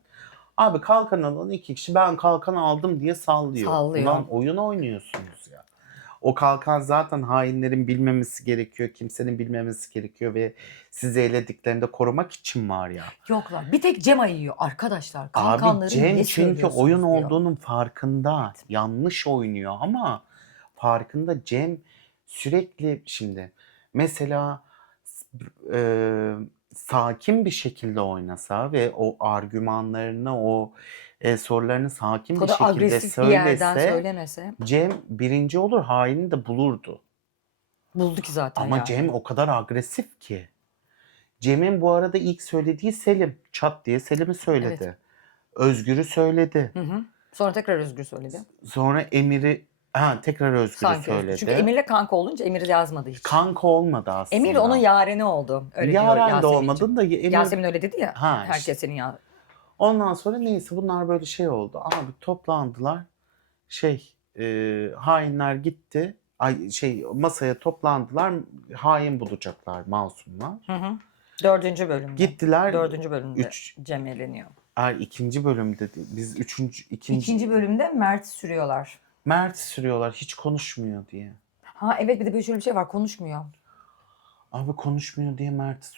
Abi kalkan alan iki kişi ben kalkan aldım diye sallıyor. Sallıyor. Ulan oyun oynuyorsunuz ya. O kalkan zaten hainlerin bilmemesi gerekiyor. Kimsenin bilmemesi gerekiyor ve sizi elediklerinde korumak için var ya. Yoklar. Bir tek Cem ayıyor arkadaşlar. Abi Kalkanları Cem niye çünkü söylüyorsunuz oyun diyor. olduğunun farkında. Yanlış oynuyor ama farkında. Cem sürekli şimdi mesela e, sakin bir şekilde oynasa ve o argümanlarını, o sorularını sakin Bu bir kadar şekilde agresif bir yerden söylese söylemese. Cem birinci olur, haini de bulurdu. Buldu ki zaten Ama yani. Cem o kadar agresif ki. Cem'in bu arada ilk söylediği Selim. Çat diye Selim'i söyledi. Evet. Özgür'ü söyledi. Hı. Sonra tekrar Özgür söyledi. Sonra Emir'i tekrar Özgür'ü Sanki Özgür. söyledi. Çünkü Emir'le kanka olunca Emir yazmadı hiç. Kanka olmadı aslında. Emir onun yareni oldu. Öyle diyor Yaren de Yasemin'cim. olmadın da Emir... Yasemin öyle dedi ya. Ha, işte. Herkes senin ya. Ondan sonra neyse bunlar böyle şey oldu. Abi toplandılar. Hainler gitti. Masaya toplandılar. Hain bulacaklar, masumlar. Hı. 4. bölümde. Gittiler. 4. bölümde Üç- Cem eleniyor. ikinci bölümde biz İkinci bölümde Mert'i sürüyorlar. Mert sürüyorlar hiç konuşmuyor diye. Ha evet, bir de böyle şöyle bir şey var, konuşmuyor. Abi konuşmuyor diye Mert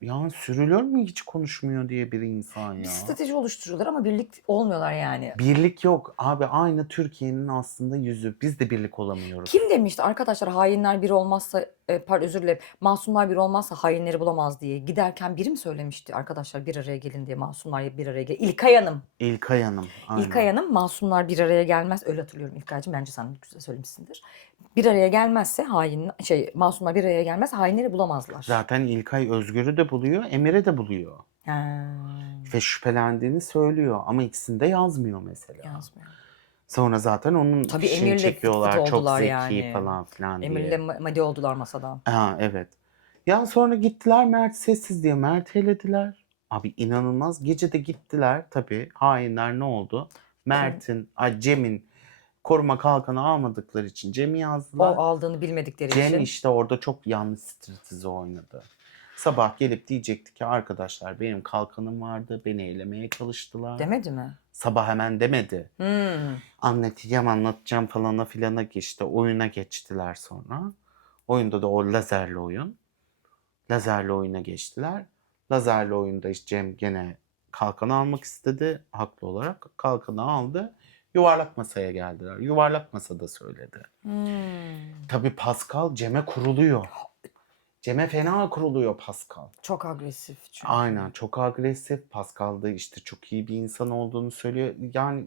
yani sürülür mü hiç konuşmuyor diye bir insan Bir ya. strateji oluşturuyorlar ama birlik olmuyorlar yani. Birlik yok. Abi aynı Türkiye'nin aslında yüzü. Biz de birlik olamıyoruz. Kim demişti arkadaşlar, hainler bir olmazsa, pardon özür dilerim, masumlar bir olmazsa hainleri bulamaz diye. Giderken biri mi söylemişti arkadaşlar bir araya gelin diye, masumlar bir araya gelin. İlkay Hanım. İlkay Hanım. Aynen. İlkay Hanım, masumlar bir araya gelmez. Öyle hatırlıyorum İlkay'cığım, bence sen güzel söylemişsindir. Bir araya gelmezse masumlar bir araya gelmez, hainleri bulamazlar. Zaten İlkay Özgür'ü de buluyor, Emir'i de buluyor. Ha, Ve şüphelendiğini söylüyor ama ikisini de yazmıyor mesela. yazmıyor. Sonra zaten onun Tabii şeyini Emir'le çekiyorlar. fıt fıt Çok oldular zeki yani. falan filan diye. Emir'le Madi oldular masadan. Ha evet. Ya sonra gittiler Mert sessiz diye Mert elediler. Abi inanılmaz. Gece de gittiler tabii. Hainler ne oldu? Cem'in koruma kalkanı almadıkları için Cem'i O yazdılar. aldığını bilmedikleri Cem için. işte orada çok yanlış strateji oynadı. Sabah gelip diyecekti ki arkadaşlar benim kalkanım vardı. Beni eylemeye çalıştılar. Demedi mi? Sabah hemen demedi. Anlatacağım falana filana geçti. Oyuna geçtiler sonra. Oyunda da o lazerli oyun. Lazerli oyuna geçtiler. Lazerli oyunda işte Cem gene kalkanı almak istedi. Haklı olarak. Kalkanı aldı. Yuvarlak masaya geldiler. Yuvarlak masada söyledi. Tabii Pascal Cem'e kuruluyor. Cem'e fena kuruluyor Pascal. Çok agresif çünkü. Aynen çok agresif. Pascal da işte çok iyi bir insan olduğunu söylüyor. Yani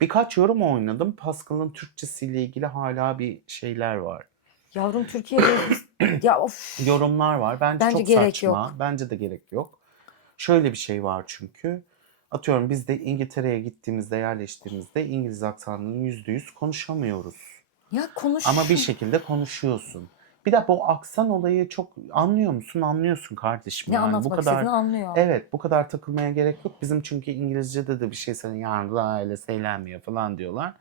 birkaç yorum oynadım. Pascal'ın Türkçesiyle ilgili hala bir şeyler var. Yavrum Türkiye'de ya of. Yorumlar var. Bence çok gerek saçma. yok. Bence de gerek yok. Şöyle bir şey var çünkü. Atıyorum biz de İngiltere'ye gittiğimizde, yerleştiğimizde İngiliz aksanının %100 konuşamıyoruz. Ya konuş. Ama bir şekilde konuşuyorsun. Bir de bu aksan olayı çok anlıyor musun? Anlıyorsun kardeşim. Ne yani anlatmak bu kadar istediğini anlıyor. Evet, bu kadar takılmaya gerek yok. Bizim çünkü İngilizce'de de bir şey söylüyor. Yani öyle söylenmiyor falan diyorlar.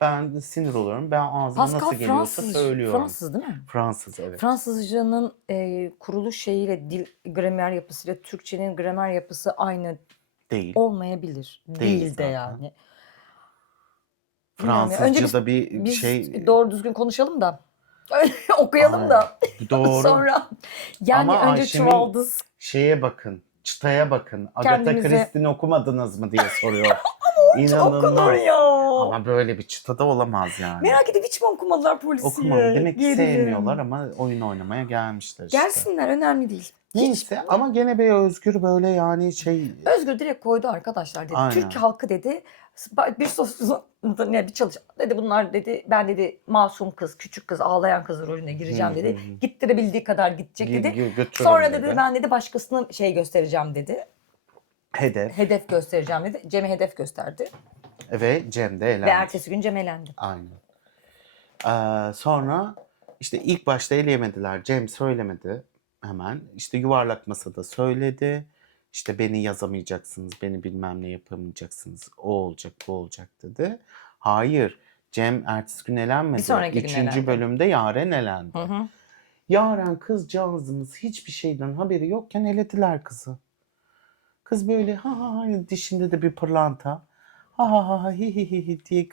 Ben sinir oluyorum. Ben ağzıma Pascal nasıl geliyorsa söylüyorum. Fransız değil mi? Fransız, evet. Fransızcanın kuruluş şeyiyle, dil gramer yapısıyla Türkçenin gramer yapısı aynı Değil. olmayabilir. Değil Değil de zaten. yani. Bilmiyorum ya. Önce Fransızca'da bir biz şey doğru düzgün konuşalım da okuyalım Aynen. da Doğru. sonra yani Ama önce Ayşem'in çuvaldız şeye bakın, çıtaya bakın. Agatha kendimize Christie'ni okumadınız mı diye soruyor. hiç okunur İnanılmaz. ya. Ama böyle bir çıta da olamaz yani. Merak edip hiç mi okumadılar polisiye? Okumadı. Demek ki Gerilim. sevmiyorlar ama oyun oynamaya gelmişler işte. Gelsinler, önemli değil. Hiç. Neyse ama gene bir Özgür böyle yani şey Özgür direkt koydu arkadaşlar dedi. Aynen. Türk halkı dedi bir ne bir çalış dedi, bunlar dedi, ben dedi masum kız, küçük kız, ağlayan kız rolüne gireceğim dedi. Gittirebildiği kadar gidecek dedi. götürürüm Sonra dedi. dedi ben dedi başkasının şey göstereceğim dedi. Hedef Hedef göstereceğim dedi. Cem'e hedef gösterdi. ve Cem de Ve elendi. ertesi gün Cem elendi. Aynen. Sonra işte ilk başta eleyemediler. Cem söylemedi hemen. İşte yuvarlak masada söyledi. İşte beni yazamayacaksınız, beni bilmem ne yapamayacaksınız. O olacak, bu olacak dedi. Hayır. Cem ertesi gün elenmedi. Bir sonraki gün Üçüncü elendi. bölümde Yaren elendi. Hı hı. Yaren kızcağızımız hiçbir şeyden haberi yokken elediler kızı. Kız böyle ha ha ha dişinde de bir pırlanta. Ha ha ha hi hi hi hi diye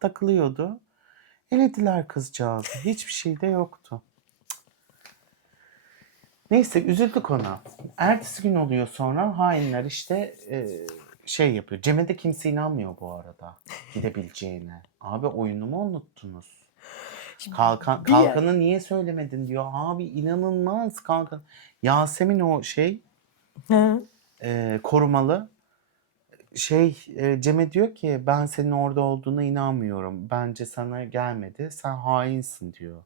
takılıyordu. Elediler kızcağızı. Hiçbir şey de yoktu. Neyse üzüldük ona. Ertesi gün oluyor sonra hainler işte şey yapıyor. Cem'e de kimse inanmıyor bu arada gidebileceğine. Abi oyunu mu unuttunuz? Kalkanı niye söylemedin diyor. Abi inanılmaz Kalkan. Yasemin o şey korumalı Cem'e diyor ki ben senin orada olduğuna inanmıyorum. Bence sana gelmedi. Sen hainsin diyor.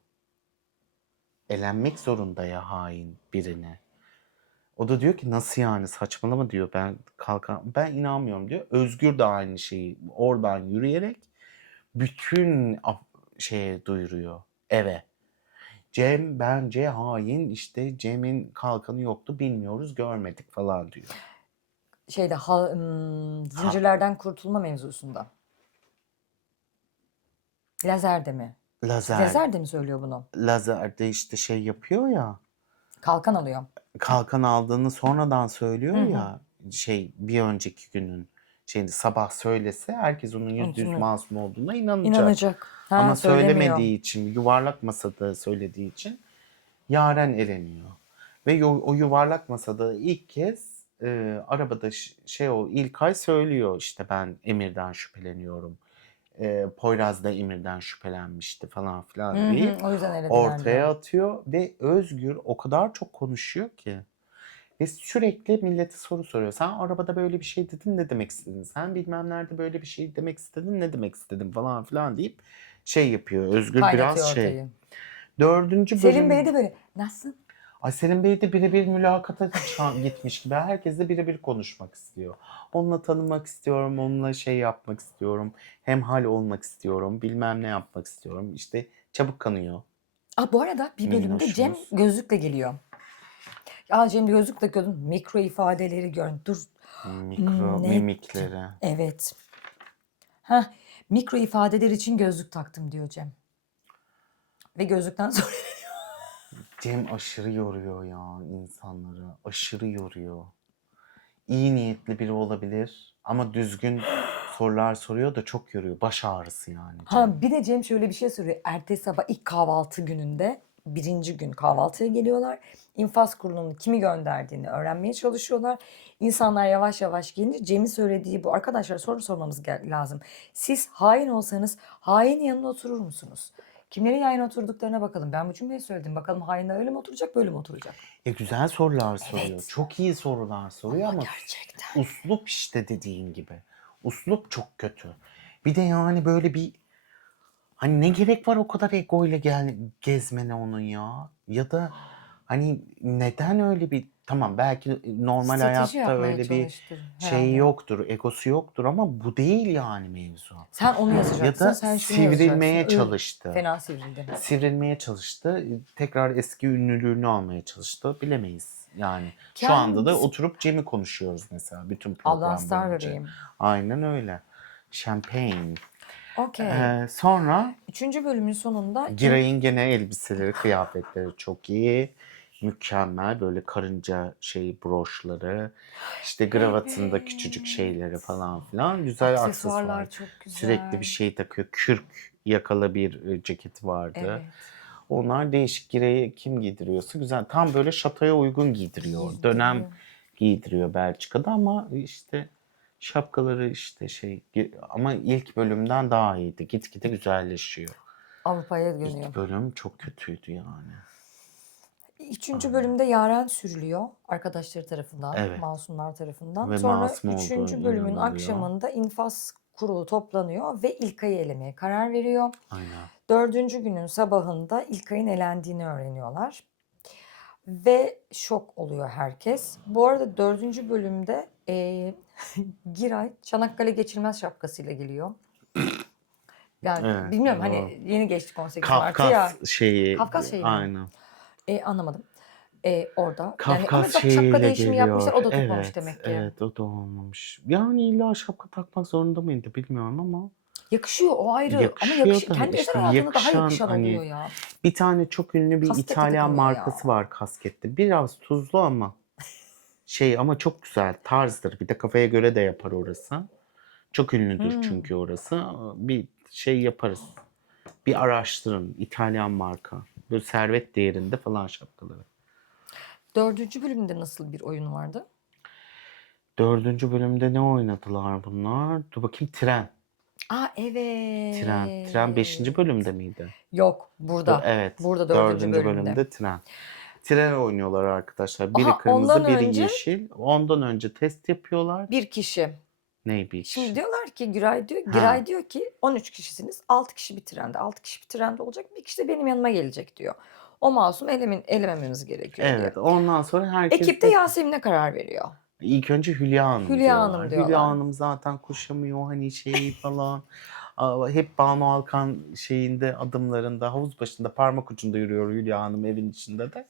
Elenmek zorunda ya hain birine. O da diyor ki nasıl yani saçmalama diyor. Ben inanmıyorum diyor. Özgür de aynı şeyi oradan yürüyerek bütün şeye duyuruyor eve. Cem bence hain işte Cem'in kalkanı yoktu bilmiyoruz görmedik falan diyor. Zincirlerden kurtulma mevzusunda. Lazer'de mi? Lazer'de mi söylüyor bunu? Lazer'de işte şey yapıyor ya. Kalkan alıyor. Kalkan aldığını sonradan söylüyor Hı hı. ya. Bir önceki günün sabah söylese herkes onun %100 masum olduğuna inanacak. Ha, Ama söylemiyor. söylemediği için yuvarlak masada söylediği için Yaren eleniyor. Ve o yuvarlak masada ilk kez arabada İlkay söylüyor işte ben Emir'den şüpheleniyorum. Poyraz da Emir'den şüphelenmişti falan filan diye O yüzden elediler ortaya diyor. atıyor ve Özgür o kadar çok konuşuyor ki ve sürekli millete soru soruyor. Sen arabada böyle bir şey dedin ne demek istedin? Sen bilmem nerede böyle bir şey demek istedin ne demek istedin falan filan deyip şey yapıyor. Özgür Kaynatıyor biraz ortayı. 4. Selim bölüm. Bey de böyle nasıl? Ay Selim Bey de birebir mülakata gitmiş gibi. Herkes de birebir konuşmak istiyor. Onunla tanımak istiyorum, onunla şey yapmak istiyorum. Hemhal olmak istiyorum, bilmem ne yapmak istiyorum. İşte çabuk kanıyor. Bu arada bir bölümde Cem Minnoşumuz. gözlükle geliyor. Ya Cem gözlükle gördüm. Mikro ifadeleri gördüm. Dur. Mikro Ne? mimikleri. Evet. Mikro ifadeler için gözlük taktım diyor Cem. Ve gözlükten sonra Cem aşırı yoruyor ya insanları. Aşırı yoruyor. İyi niyetli biri olabilir ama düzgün sorular soruyor da çok yoruyor. Baş ağrısı yani Cem. bir de Cem şöyle bir şey söylüyor. Ertesi sabah ilk kahvaltı gününde birinci gün kahvaltıya geliyorlar. İnfaz kurulunun kimi gönderdiğini öğrenmeye çalışıyorlar. İnsanlar yavaş yavaş gelince Cem'in söylediği bu. Arkadaşlar soru sormamız lazım. Siz hain olsanız hain yanına oturur musunuz? Kimlerin yan yana oturduklarına bakalım. Ben bu cümleyi söyledim. Bakalım hainler öyle mi oturacak, böyle mi oturacak? Güzel sorular soruyor. Çok iyi sorular soruyor ama gerçekten. uslup işte dediğin gibi. Uslup çok kötü. Bir de yani böyle bir hani ne gerek var o kadar ego ile gezmene onun ya? Ya da hani neden öyle bir tamam belki normal Strateji hayatta yapmaya öyle bir çalıştır şey herhalde. yoktur, egosu yoktur ama bu değil yani mevzu. Sen onu yazacaksın, Ya da sen şunu sivrilmeye yazacaksın. çalıştı. Fena sivrildi. Sivrilmeye çalıştı. Tekrar eski ünlülüğünü almaya çalıştı. Bilemeyiz yani. Şu anda da oturup Cem'i konuşuyoruz mesela bütün program Ablan star boyunca. bebeğim. Aynen öyle. Champagne. Okay. Sonra 3. bölümün sonunda Giray'ın gene elbiseleri, kıyafetleri çok iyi. Mükemmel böyle karınca broşları, işte gravatında küçücük şeyleri Evet. falan filan. Güzel aksesuar. Aksesuarlar çok Sürekli bir güzel. şey takıyor. Kürk yakalı bir ceketi vardı. Evet. Onlar değişik. Giray'ı kim giydiriyorsa güzel. Tam böyle şatoya uygun giydiriyor. Dönem Giydiriyor. giydiriyor Belçika'da ama işte şapkaları işte ama ilk bölümden daha iyiydi. Gitgide güzelleşiyor. Avrupa'ya dönüyor. İlk bölüm çok kötüydü yani. 3. Aynen. bölümde Yaren sürülüyor arkadaşları tarafından, Evet. masumlar tarafından. Ve Sonra masum 3. olduğu bölümün inanılıyor. akşamında infaz kurulu toplanıyor ve İlkay'ı elemeye karar veriyor. Aynen. 4. günün sabahında İlkay'ın elendiğini öğreniyorlar. Ve şok oluyor herkes. Bu arada 4. bölümde Giray Çanakkale Geçilmez şapkasıyla geliyor. Yani Evet. bilmiyorum O hani yeni geçtik 18 Mart'ı ya. Kafkas şeyi. Kafkas şeyi mi? Aynen. Anlamadım. Orada. Yani ama Kafkas bak şapka şeyiyle değişimi yapmışlar. geliyor. O da tutmamış Evet. demek ki. Evet o da olmamış. Yani illa şapka takmak zorunda mıydı bilmiyorum ama Yakışıyor o ayrı. Ama yakışıyor da kendi özel işte hayatında daha yakışan yakışan oluyor hani ya. bir tane çok ünlü bir Kaskete İtalyan takılıyor ya. markası var kaskette. Biraz tuzlu ama ama çok güzel tarzdır. Bir de kafaya göre de yapar orası. Çok ünlüdür çünkü orası. Bir yaparız. Bir araştırın. İtalyan marka. Böyle servet değerinde falan şapkaları. 4. bölümde nasıl bir oyun vardı? 4. bölümde ne oynadılar bunlar? Dur bakayım Tren. Evet. Tren 5. bölümde miydi? Yok burada. Evet. Burada 4. 4. bölümde. bölümde Tren. Tren oynuyorlar arkadaşlar. Biri Aha ondan kırmızı, biri önce yeşil. Ondan önce test yapıyorlar. bir kişi. Ne bir Şimdi kişi? diyorlar ki Ha. Giray diyor ki 13 kişisiniz. 6 kişi bir trende. 6 kişi bir trende olacak. Bir kişi de benim yanıma gelecek diyor. O masum elemememiz gerekiyor diyor. Evet. Ondan sonra herkes Ekip de Yasemin'e karar veriyor. İlk önce Hülya Hanım Hülya diyorlar. Hanım Hülya diyorlar. Hanım zaten koşamıyor hani falan. Hep Banu Alkan adımlarında havuz başında parmak ucunda yürüyor Hülya Hanım evin içinde de.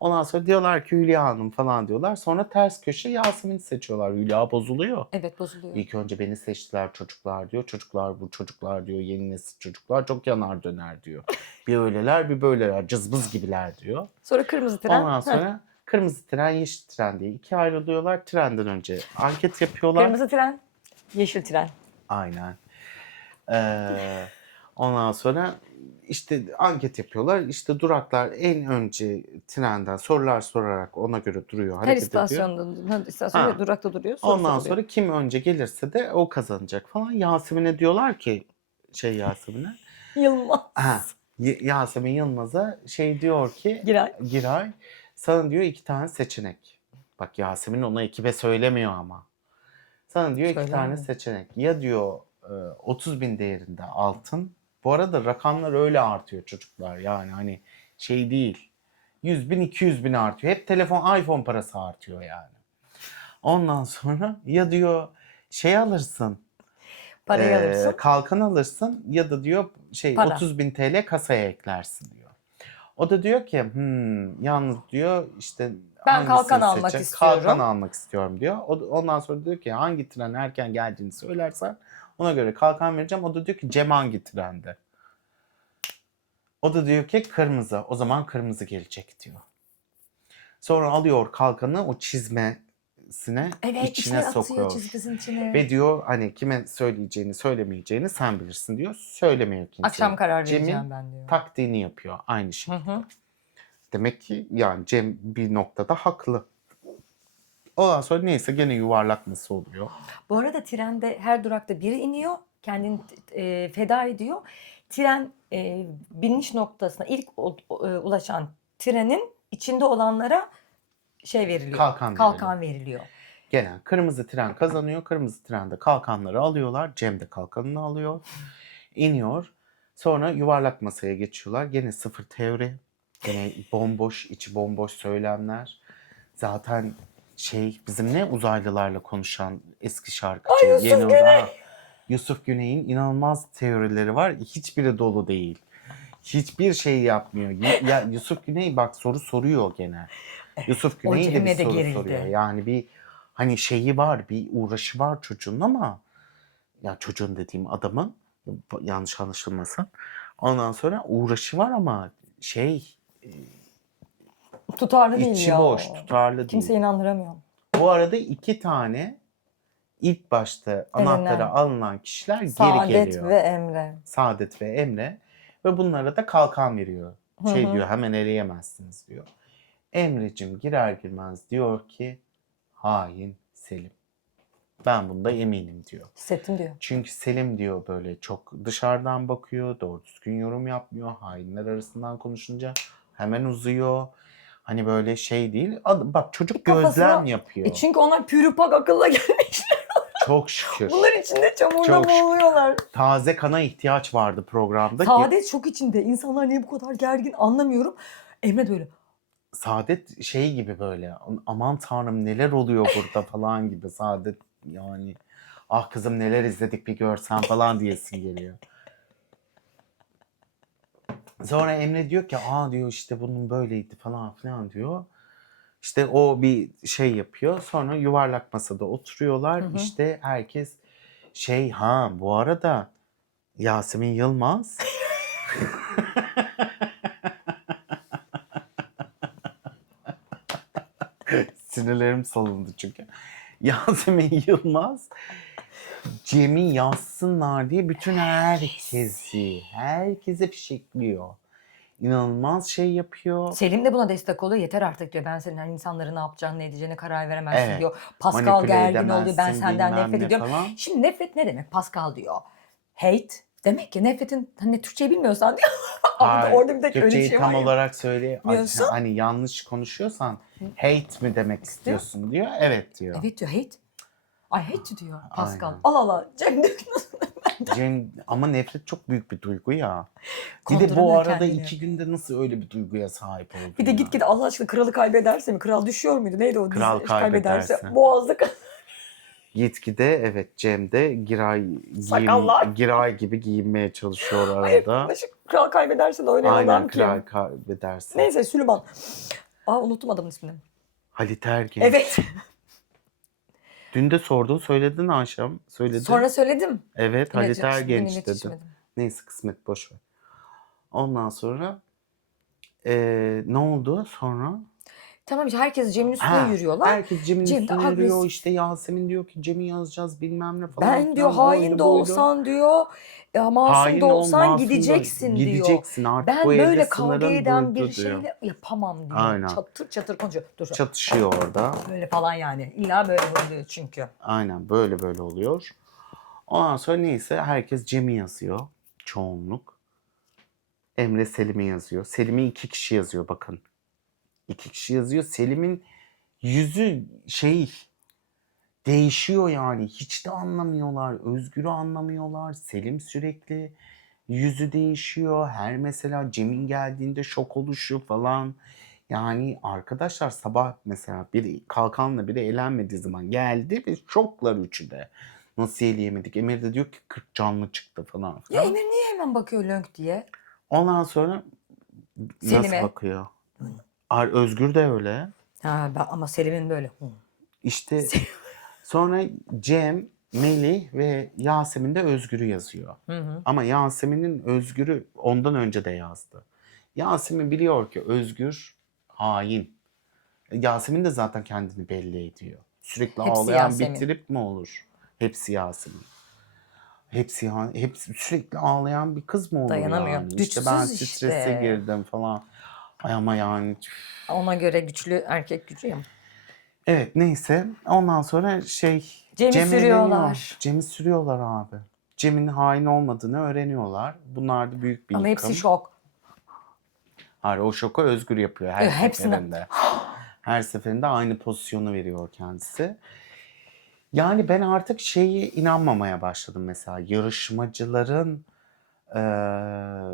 Ondan sonra diyorlar ki Hülya Hanım falan diyorlar. Sonra ters köşe Yasemin'i seçiyorlar. Hülya bozuluyor. Evet bozuluyor. İlk önce beni seçtiler çocuklar diyor. Çocuklar bu çocuklar diyor. Yeni nesil çocuklar çok yanar döner diyor. Bir öyleler bir böyleler cızbız gibiler diyor. Sonra kırmızı tren. Ondan sonra kırmızı tren, yeşil tren diye ikiye ayrılıyorlar. Trenden önce anket yapıyorlar. Kırmızı tren, yeşil tren. Aynen. Ondan sonra işte anket yapıyorlar. İşte duraklar en önce trenden sorular sorarak ona göre duruyor, Her hareket ediyor. istasyonda Ha. durakta duruyor. Soru Ondan soruluyor. sonra kim önce gelirse de o kazanacak falan. Yasemin'e diyorlar ki Yasemin'e. Yılmaz. Yasemin Yılmaz'a diyor ki Giray. sana diyor 2 tane seçenek. Bak Yasemin ona ekibe söylemiyor ama. Sana diyor 2 tane seçenek. Ya diyor 30.000 değerinde altın. Bu arada rakamlar öyle artıyor çocuklar. Yani hani değil. 100.000 200.000 artıyor. Hep iPhone parası artıyor yani. Ondan sonra ya diyor alırsın. Parayı alırsın. Kalkan alırsın ya da diyor Para. 30.000 TL kasaya eklersin diyor. O da diyor ki yalnız diyor işte Ben kalkan hangisini almak seçecek? istiyorum. Kalkan almak istiyorum diyor. Ondan sonra diyor ki hangi tren erken geldiğini söylersen ona göre kalkan vereceğim. O da diyor ki Cem hangi trende? O da diyor ki kırmızı. O zaman kırmızı gelecek diyor. Sonra alıyor kalkanı o çizmesine içine sokuyor. Çizgisinin içine. Ve diyor hani kime söyleyeceğini söylemeyeceğini sen bilirsin diyor. Söylemiyor kimseye. Akşam karar vereceğim Cem'in ben diyor. taktiğini yapıyor aynı şekilde. Hı. Demek ki yani Cem bir noktada haklı. Ondan sonra neyse gene yuvarlak nasıl oluyor. Bu arada trende her durakta biri iniyor. Kendini feda ediyor. Tren biniş noktasına ilk ulaşan trenin içinde olanlara veriliyor. Kalkan veriliyor. Gelen kırmızı tren kazanıyor. Kırmızı trende kalkanları alıyorlar. Cem de kalkanını alıyor. İniyor. Sonra yuvarlak masaya geçiyorlar. Gene sıfır teori. Gene bomboş, içi bomboş söylemler. Zaten bizim ne uzaylılarla konuşan eski şarkıcı. Yusuf Güney. Yusuf Güney'in inanılmaz teorileri var. Hiçbiri dolu değil. Hiçbir şey yapmıyor. Yusuf Güney bak soru soruyor gene. Yusuf Güney de bir soru soruyor. Yani bir hani var, bir uğraşı var çocuğun ama ya çocuğun dediğim adamın Yanlış anlaşılmasın. Ondan sonra uğraşı var ama Tutarlı değil içi ya. boş, tutarlı Kimse değil. inandıramıyor. Bu arada 2 tane ilk başta anahtarı Elenen. alınan kişiler geri Saadet geliyor. ve Emre. Saadet ve Emre. Ve bunlara da kalkan veriyor. Hı hı. Diyor hemen eleyemezsiniz diyor. Emre'cim girer girmez diyor ki hain Selim. Ben bunda eminim diyor. Hissettim diyor. Çünkü Selim diyor böyle çok dışarıdan bakıyor, doğru düzgün yorum yapmıyor. Hainler arasından konuşunca hemen uzuyor. Hani böyle şey değil. Bak çocuk gözlem yapıyor. Çünkü onlar pürüpak akılla gelmiş. Çok şükür. Bunlar içinde çamurda Çok şükür. boğuluyorlar. Taze kana ihtiyaç vardı programda. Saadet çok içinde. İnsanlar niye bu kadar gergin anlamıyorum. Emre de öyle. Saadet şey gibi böyle aman tanrım neler oluyor burada falan gibi. Saadet yani ah kızım neler izledik bir görsen falan diyesin geliyor. Sonra Emre diyor ki diyor işte bunun böyleydi falan filan diyor. İşte o bir şey yapıyor. Sonra yuvarlak masada oturuyorlar. Hı hı. İşte herkes bu arada Yasemin Yılmaz sinirlerim salındı çünkü. Yasemin Yılmaz Cem'i yazsınlar diye bütün herkese fişekliyor. İnanılmaz şey yapıyor. Selim de buna destek oluyor. Yeter artık diyor. Ben senin insanları ne yapacağını ne edeceğini karar veremezsin Evet. diyor. Pascal Manipüle gergin oluyor. Ben edemezsin, senden bilmem nefret ne ediyorum. falan. Şimdi nefret ne demek? Pascal diyor. Hate. Demek ki nefretin hani Türkçeyi bilmiyorsan diyor. Ama Hayır, orada bir tek öyle bir Türkçeyi şey tam var ya. olarak söyle. Biliyorsun. Hani yanlış konuşuyorsan hate mi demek istiyorsun diyor. Evet diyor. Evet diyor hate. I hate diyor Pascal. Aynen. Allah Allah. Cem diyor ki nasıl? Cem, ama nefret çok büyük bir duygu ya. Bir de bu Konduramıyor arada kendini. 2 günde nasıl öyle bir duyguya sahip oldun Bir de ya? gitgide Allah aşkına kralı kaybederse mi? Kral düşüyor muydu? Neydi o? Kral dizi? kaybederse. Boğazda Gitgide evet Cem de Sakallar. Giray gibi giyinmeye çalışıyor Hayır, arada. kral kaybederse de oynayan Aynen adam kim? kral kaybederse. Neyse Süleyman. Unuttum adamın ismini. Halit Ergenç. Evet. Dün de sordun söyledin Ayşem. Söyledin. Sonra söyledim. Evet Halit İletişim- bugün Ergenç dedin. iletişemedim. Neyse kısmet boş ver. Ondan sonra ne oldu sonra? Tamam işte herkes Cem'in üstüne yürüyorlar. Herkes Cem'in Cem de üstüne yürüyor. agresif. İşte Yasemin diyor ki Cem'i yazacağız bilmem ne falan. Ben diyor filan, hain oydu de buydu. olsan diyor, masum Hain da ol, olsan masum da gideceksin diyor. gideceksin artık Ben bu evde böyle kavga sınırın eden bir durdu diyor. şeyle yapamam diyor. Aynen. Çatır çatır konuşuyor. Dur. Çatışıyor orada. Böyle falan yani. İlla böyle oluyor çünkü. Aynen böyle oluyor. Ondan sonra neyse herkes Cem'i yazıyor. Çoğunluk. Emre Selim'i yazıyor. Selim'i 2 kişi yazıyor bakın. 2 kişi yazıyor. Selim'in yüzü değişiyor yani. Hiç de anlamıyorlar. Özgür'ü anlamıyorlar. Selim sürekli yüzü değişiyor. Her mesela Cem'in geldiğinde şok oluşu falan. Yani arkadaşlar sabah mesela biri kalkanla biri elenmediği zaman geldi ve şoklar üçü de. Nasıl eleyemedik? Emir de diyor ki 40 canlı çıktı falan Ya filan. Emir niye hemen bakıyor lönk diye? Ondan sonra Selim'e. nasıl bakıyor? Özgür de öyle. Ama Selim'in böyle. İşte sonra Cem, Melih ve Yasemin de Özgür'ü yazıyor. Hı. Ama Yasemin'in Özgür'ü ondan önce de yazdı. Yasemin biliyor ki Özgür hain. Yasemin de zaten kendini belli ediyor. Sürekli Hepsi ağlayan Yasemin. bir trip mi olur? Hepsi Yasemin. Hepsi sürekli ağlayan bir kız mı olur Dayanamıyor. yani? Güçsüz ben işte. strese girdim falan. Ay ama yani Ona göre güçlü erkek gücü ya. evet neyse. Ondan sonra Cem'i Cem sürüyorlar. evleniyor. Cem'i sürüyorlar abi. Cem'in hain olmadığını öğreniyorlar. Bunlar da büyük bir Ama yıkım. hepsi şok. Hayır o şoku Özgür yapıyor her Hepsine. seferinde. Her seferinde aynı pozisyonu veriyor kendisi. Yani ben artık inanmamaya başladım mesela. Yarışmacıların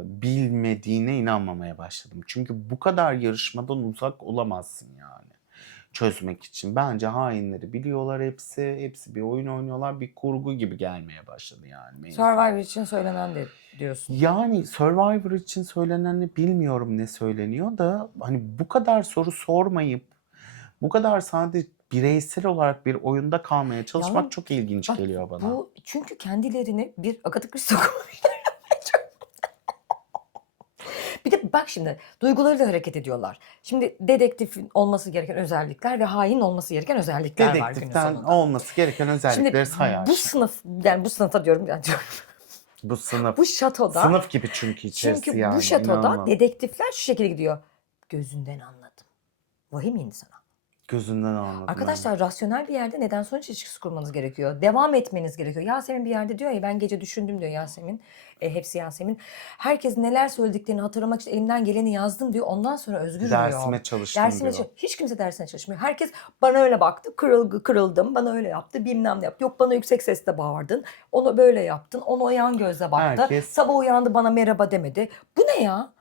bilmediğine inanmamaya başladım. Çünkü bu kadar yarışmadan uzak olamazsın yani. Çözmek için. Bence hainleri biliyorlar hepsi. Hepsi bir oyun oynuyorlar. Bir kurgu gibi gelmeye başladı yani. mevzu. Survivor için söylenen de diyorsun. Yani Survivor için söyleneni bilmiyorum ne söyleniyor da hani bu kadar soru sormayıp bu kadar sadece bireysel olarak bir oyunda kalmaya çalışmak Yalan. çok ilginç Bak geliyor bana. bu çünkü kendilerini bir Agatha Christie koymuşlar. Bir de bak şimdi duygularıyla hareket ediyorlar. Şimdi dedektifin olması gereken özellikler ve hain olması gereken özellikler var günün Dedektiften sonunda. olması gereken Şimdi özellikleri sayar. bu sınıf yani bu sınıfta diyorum yani Bu sınıf. bu şatoda Sınıf gibi çünkü içerisi çünkü yani. bu şatoda İnanılmaz. dedektifler şu şekilde gidiyor. Gözünden anladım. Vahim indi sana. Gözünden anladım. evet. Arkadaşlar rasyonel bir yerde neden sonuç ilişkisi kurmanız gerekiyor. Devam etmeniz gerekiyor. Yasemin bir yerde diyor ya ben gece düşündüm diyor Yasemin. Hepsi Yasemin. Herkes neler söylediklerini hatırlamak için elimden geleni yazdım diyor. Ondan sonra özgür diyor. Dersime çalıştım Dersine diyor. hiç kimse dersine çalışmıyor. Herkes bana öyle baktı, kırıldım, bana öyle yaptı, bilmem ne yaptı. Yok bana yüksek sesle bağırdın, onu böyle yaptın, onu o yan gözle baktı. Herkes- Sabah uyandı bana merhaba demedi. Bu ne ya?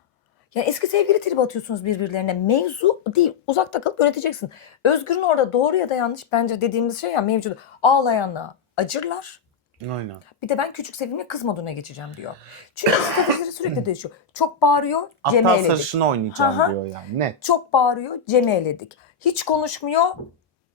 Ya eski sevgili tribi atıyorsunuz birbirlerine. Mevzu değil. Uzakta kalıp öğreteceksin. Özgür'ün orada doğru ya da yanlış bence dediğimiz şey ya mevcut. Ağlayanla acırlar. Aynen. Bir de ben küçük sevimli kız moduna geçeceğim diyor. Çünkü stratejileri sürekli değişiyor. Çok bağırıyor, Cem'i Aptal eledik. sarışını oynayacağım Hı hı. diyor yani. Net. Çok bağırıyor, Cem'i eledik. Hiç konuşmuyor, Mert'i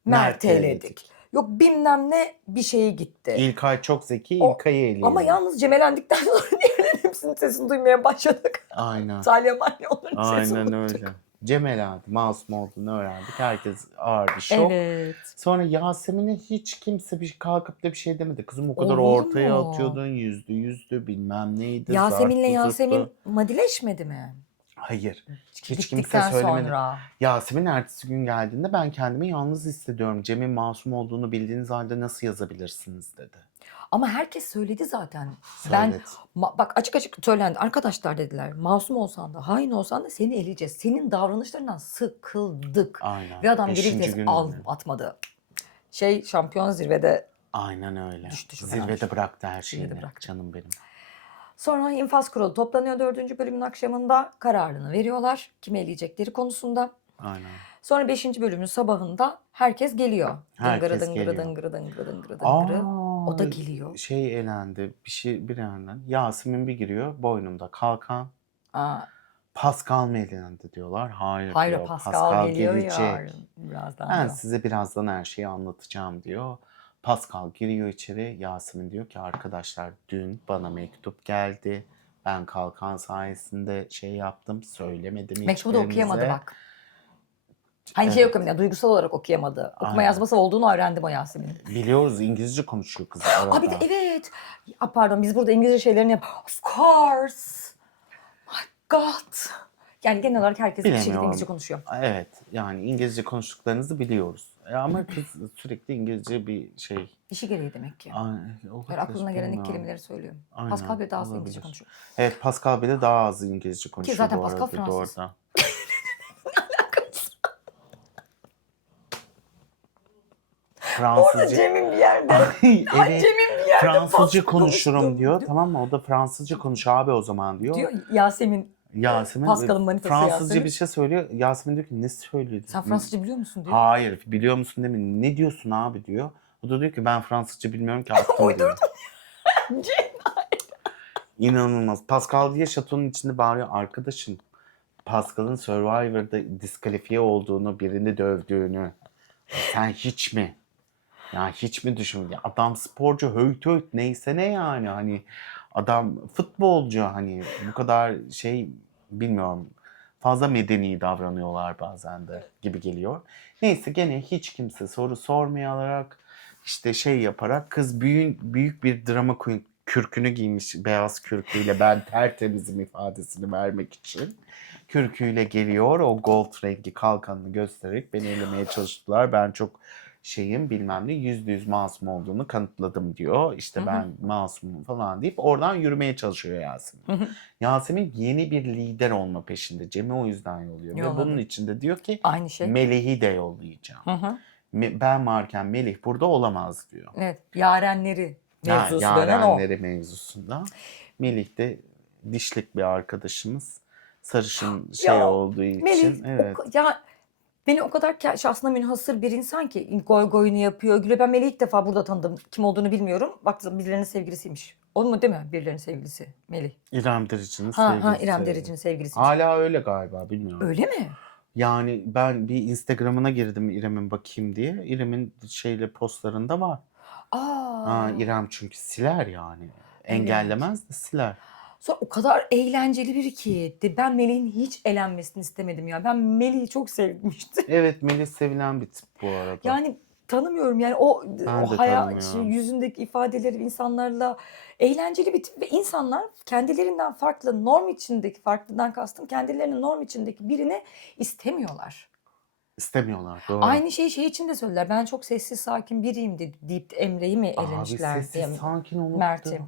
Mert'i eledik. Yok bilmem ne bir şeyi gitti. İlkay çok zeki. O- İlkay'ı eleyelim. Ama yalnız Cem elendikten sonra diğerlerin hepsinin sesini duymaya başladık. Aynen. Salya Malya onların sesini Aynen duyduk. öyle. Cem elendi. Masum olduğunu öğrendik. Herkes ağır bir şok. Evet. Sonra Yasemin'e hiç kimse bir kalkıp da bir şey demedi. Kızım o kadar Olur ortaya mu? atıyordun. Yüzdü bilmem neydi. Yasemin'le zarttı, Yasemin zurttu. madileşmedi mi? Hayır. Hiç kimse Gittikten söylemedi. sonra. Yasemin ertesi gün geldiğinde ben kendimi yalnız hissediyorum. Cem'in masum olduğunu bildiğiniz halde nasıl yazabilirsiniz dedi. Ama herkes söyledi zaten. Ben Söyledi. bak açık açık söylendi. Arkadaşlar dediler. Masum olsan da hain olsan da seni eleyeceğiz. Senin davranışlarından sıkıldık. Aynen. Ve adam geri Beşinci vites gün mü? atmadı. Şampiyon zirvede. Aynen öyle. Düştü şu Zirvede kadar. bıraktı her Zirvede şeyini. bıraktı. Canım benim. Sonra infaz kurulu toplanıyor 4. bölümün akşamında. Kararını veriyorlar. Kimi eleyecekleri konusunda. Aynen. Sonra 5. bölümün sabahında herkes geliyor. Herkes Dıngırı dıngırı geliyor. dıngırı dıngırı dıngırı dıngırı. Aa, O da geliyor. şey elendi. Bir elendi. Yasemin bir giriyor. Boynumda kalkan. Aa, Pascal mı elendi diyorlar. Hayır, hayır diyor. Pascal geliyor gelecek. yarın. Birazdan Ben diyor. size birazdan her şeyi anlatacağım diyor. Pascal giriyor içeri. Yasemin diyor ki arkadaşlar dün bana mektup geldi. Ben kalkan sayesinde şey yaptım. Söylemedim Mektubu da okuyamadı hiçbirinize. bak. Hani şey Evet. okuyamadı, duygusal olarak okuyamadı. Okuma Aynen. yazması olduğunu öğrendim o Yasemin'in. Biliyoruz İngilizce konuşuyor kız arada. Aa bir de evet. Pardon biz burada İngilizce şeylerini yap. Of course. My God. Yani genel olarak herkes bir şekilde Bilemiyorum. İngilizce konuşuyor. Evet yani İngilizce konuştuklarınızı biliyoruz. Ama kız sürekli İngilizce bir şey. İşi gereği demek ki. Olabilir, Her aklına gelen ilk bilmiyorum. kelimeleri söylüyor. Aynen, Pascal bile daha az İngilizce olabilir. konuşuyor. Evet Pascal bile daha az İngilizce konuşuyor zaten bu Pascal arada, bir de Fransız. orada. Fransızca. Cem'in bir yerde. Evet. Cem'in bir yerde Fransızca Pascal konuşurum konuştu. diyor. Tamam mı? O da Fransızca konuş abi o zaman diyor. Diyor Yasemin. Yasemin Pascal'ın manitası Fransızca Yasemin. bir şey söylüyor. Yasemin diyor ki ne söylüyor? Sen Fransızca biliyor musun diyor. Hayır biliyor musun değil mi? Ne diyorsun abi diyor. O da diyor ki ben Fransızca bilmiyorum ki attım diyor. İnanılmaz. Pascal diye şatonun içinde bağırıyor. Arkadaşım Pascal'ın Survivor'da diskalifiye olduğunu, birini dövdüğünü. Sen hiç mi? Ya hiç mi düşün? Ya adam sporcu, höyt höyt neyse ne yani. Hani adam futbolcu hani bu kadar şey bilmiyorum. Fazla medeni davranıyorlar bazen de gibi geliyor. Neyse gene hiç kimse soru sormayarak işte şey yaparak kız büyük bir drama queen kürkünü giymiş beyaz kürküyle ben tertemizim ifadesini vermek için. Kürküyle geliyor o gold rengi kalkanını göstererek beni elemeye çalıştılar. Ben çok şeyim bilmem ne %100 masum olduğunu kanıtladım diyor. İşte ben masumum falan deyip oradan yürümeye çalışıyor Yasemin. Yasemin yeni bir lider olma peşinde. Cem'i o yüzden yolluyor. Ve Yolladı. bunun içinde diyor ki Aynı şey. Melih'i de yollayacağım. Hı hı. Ben varken Melih burada olamaz diyor. Evet. Yarenleri mevzusu dönen o. Yarenleri mevzusunda. Melih de dişlik bir arkadaşımız. Sarışın şey Ya, olduğu için. Melih Evet. ya beni o kadar şahsına münhasır bir insan ki goy goyunu yapıyor. Gülü ben Melih'i ilk defa burada tanıdım. Kim olduğunu bilmiyorum. Baktım birilerinin sevgilisiymiş. O mu değil mi? Birilerinin sevgilisi. Melih. İrem Derici'nin Ha sevgilisi. İrem Derici'nin sevgilisi. Hala öyle galiba bilmiyorum. Öyle mi? Yani ben bir Instagram'ına girdim İrem'in bakayım diye. İrem'in postlarında var. A! İrem çünkü siler yani. Evet. Engellemez de siler. Sonra o kadar eğlenceli biri ki. Ben Melih'in hiç elenmesini istemedim ya. Ben Melih'i çok sevmiştim. Evet, Melis sevilen bir tip bu arada. Yani tanımıyorum yani o Ben de tanımıyorum. yüzündeki ifadeleri insanlarla eğlenceli bir tip ve insanlar kendilerinden farklı, norm içindeki, farklıdan kastım kendilerinin norm içindeki birini istemiyorlar. İstemiyorlar, doğru. Aynı şeyi için de söylediler. Ben çok sessiz sakin biriyim deyip Emre'yi mi Abi elemişler sessiz diye sakin olup Mert'i. da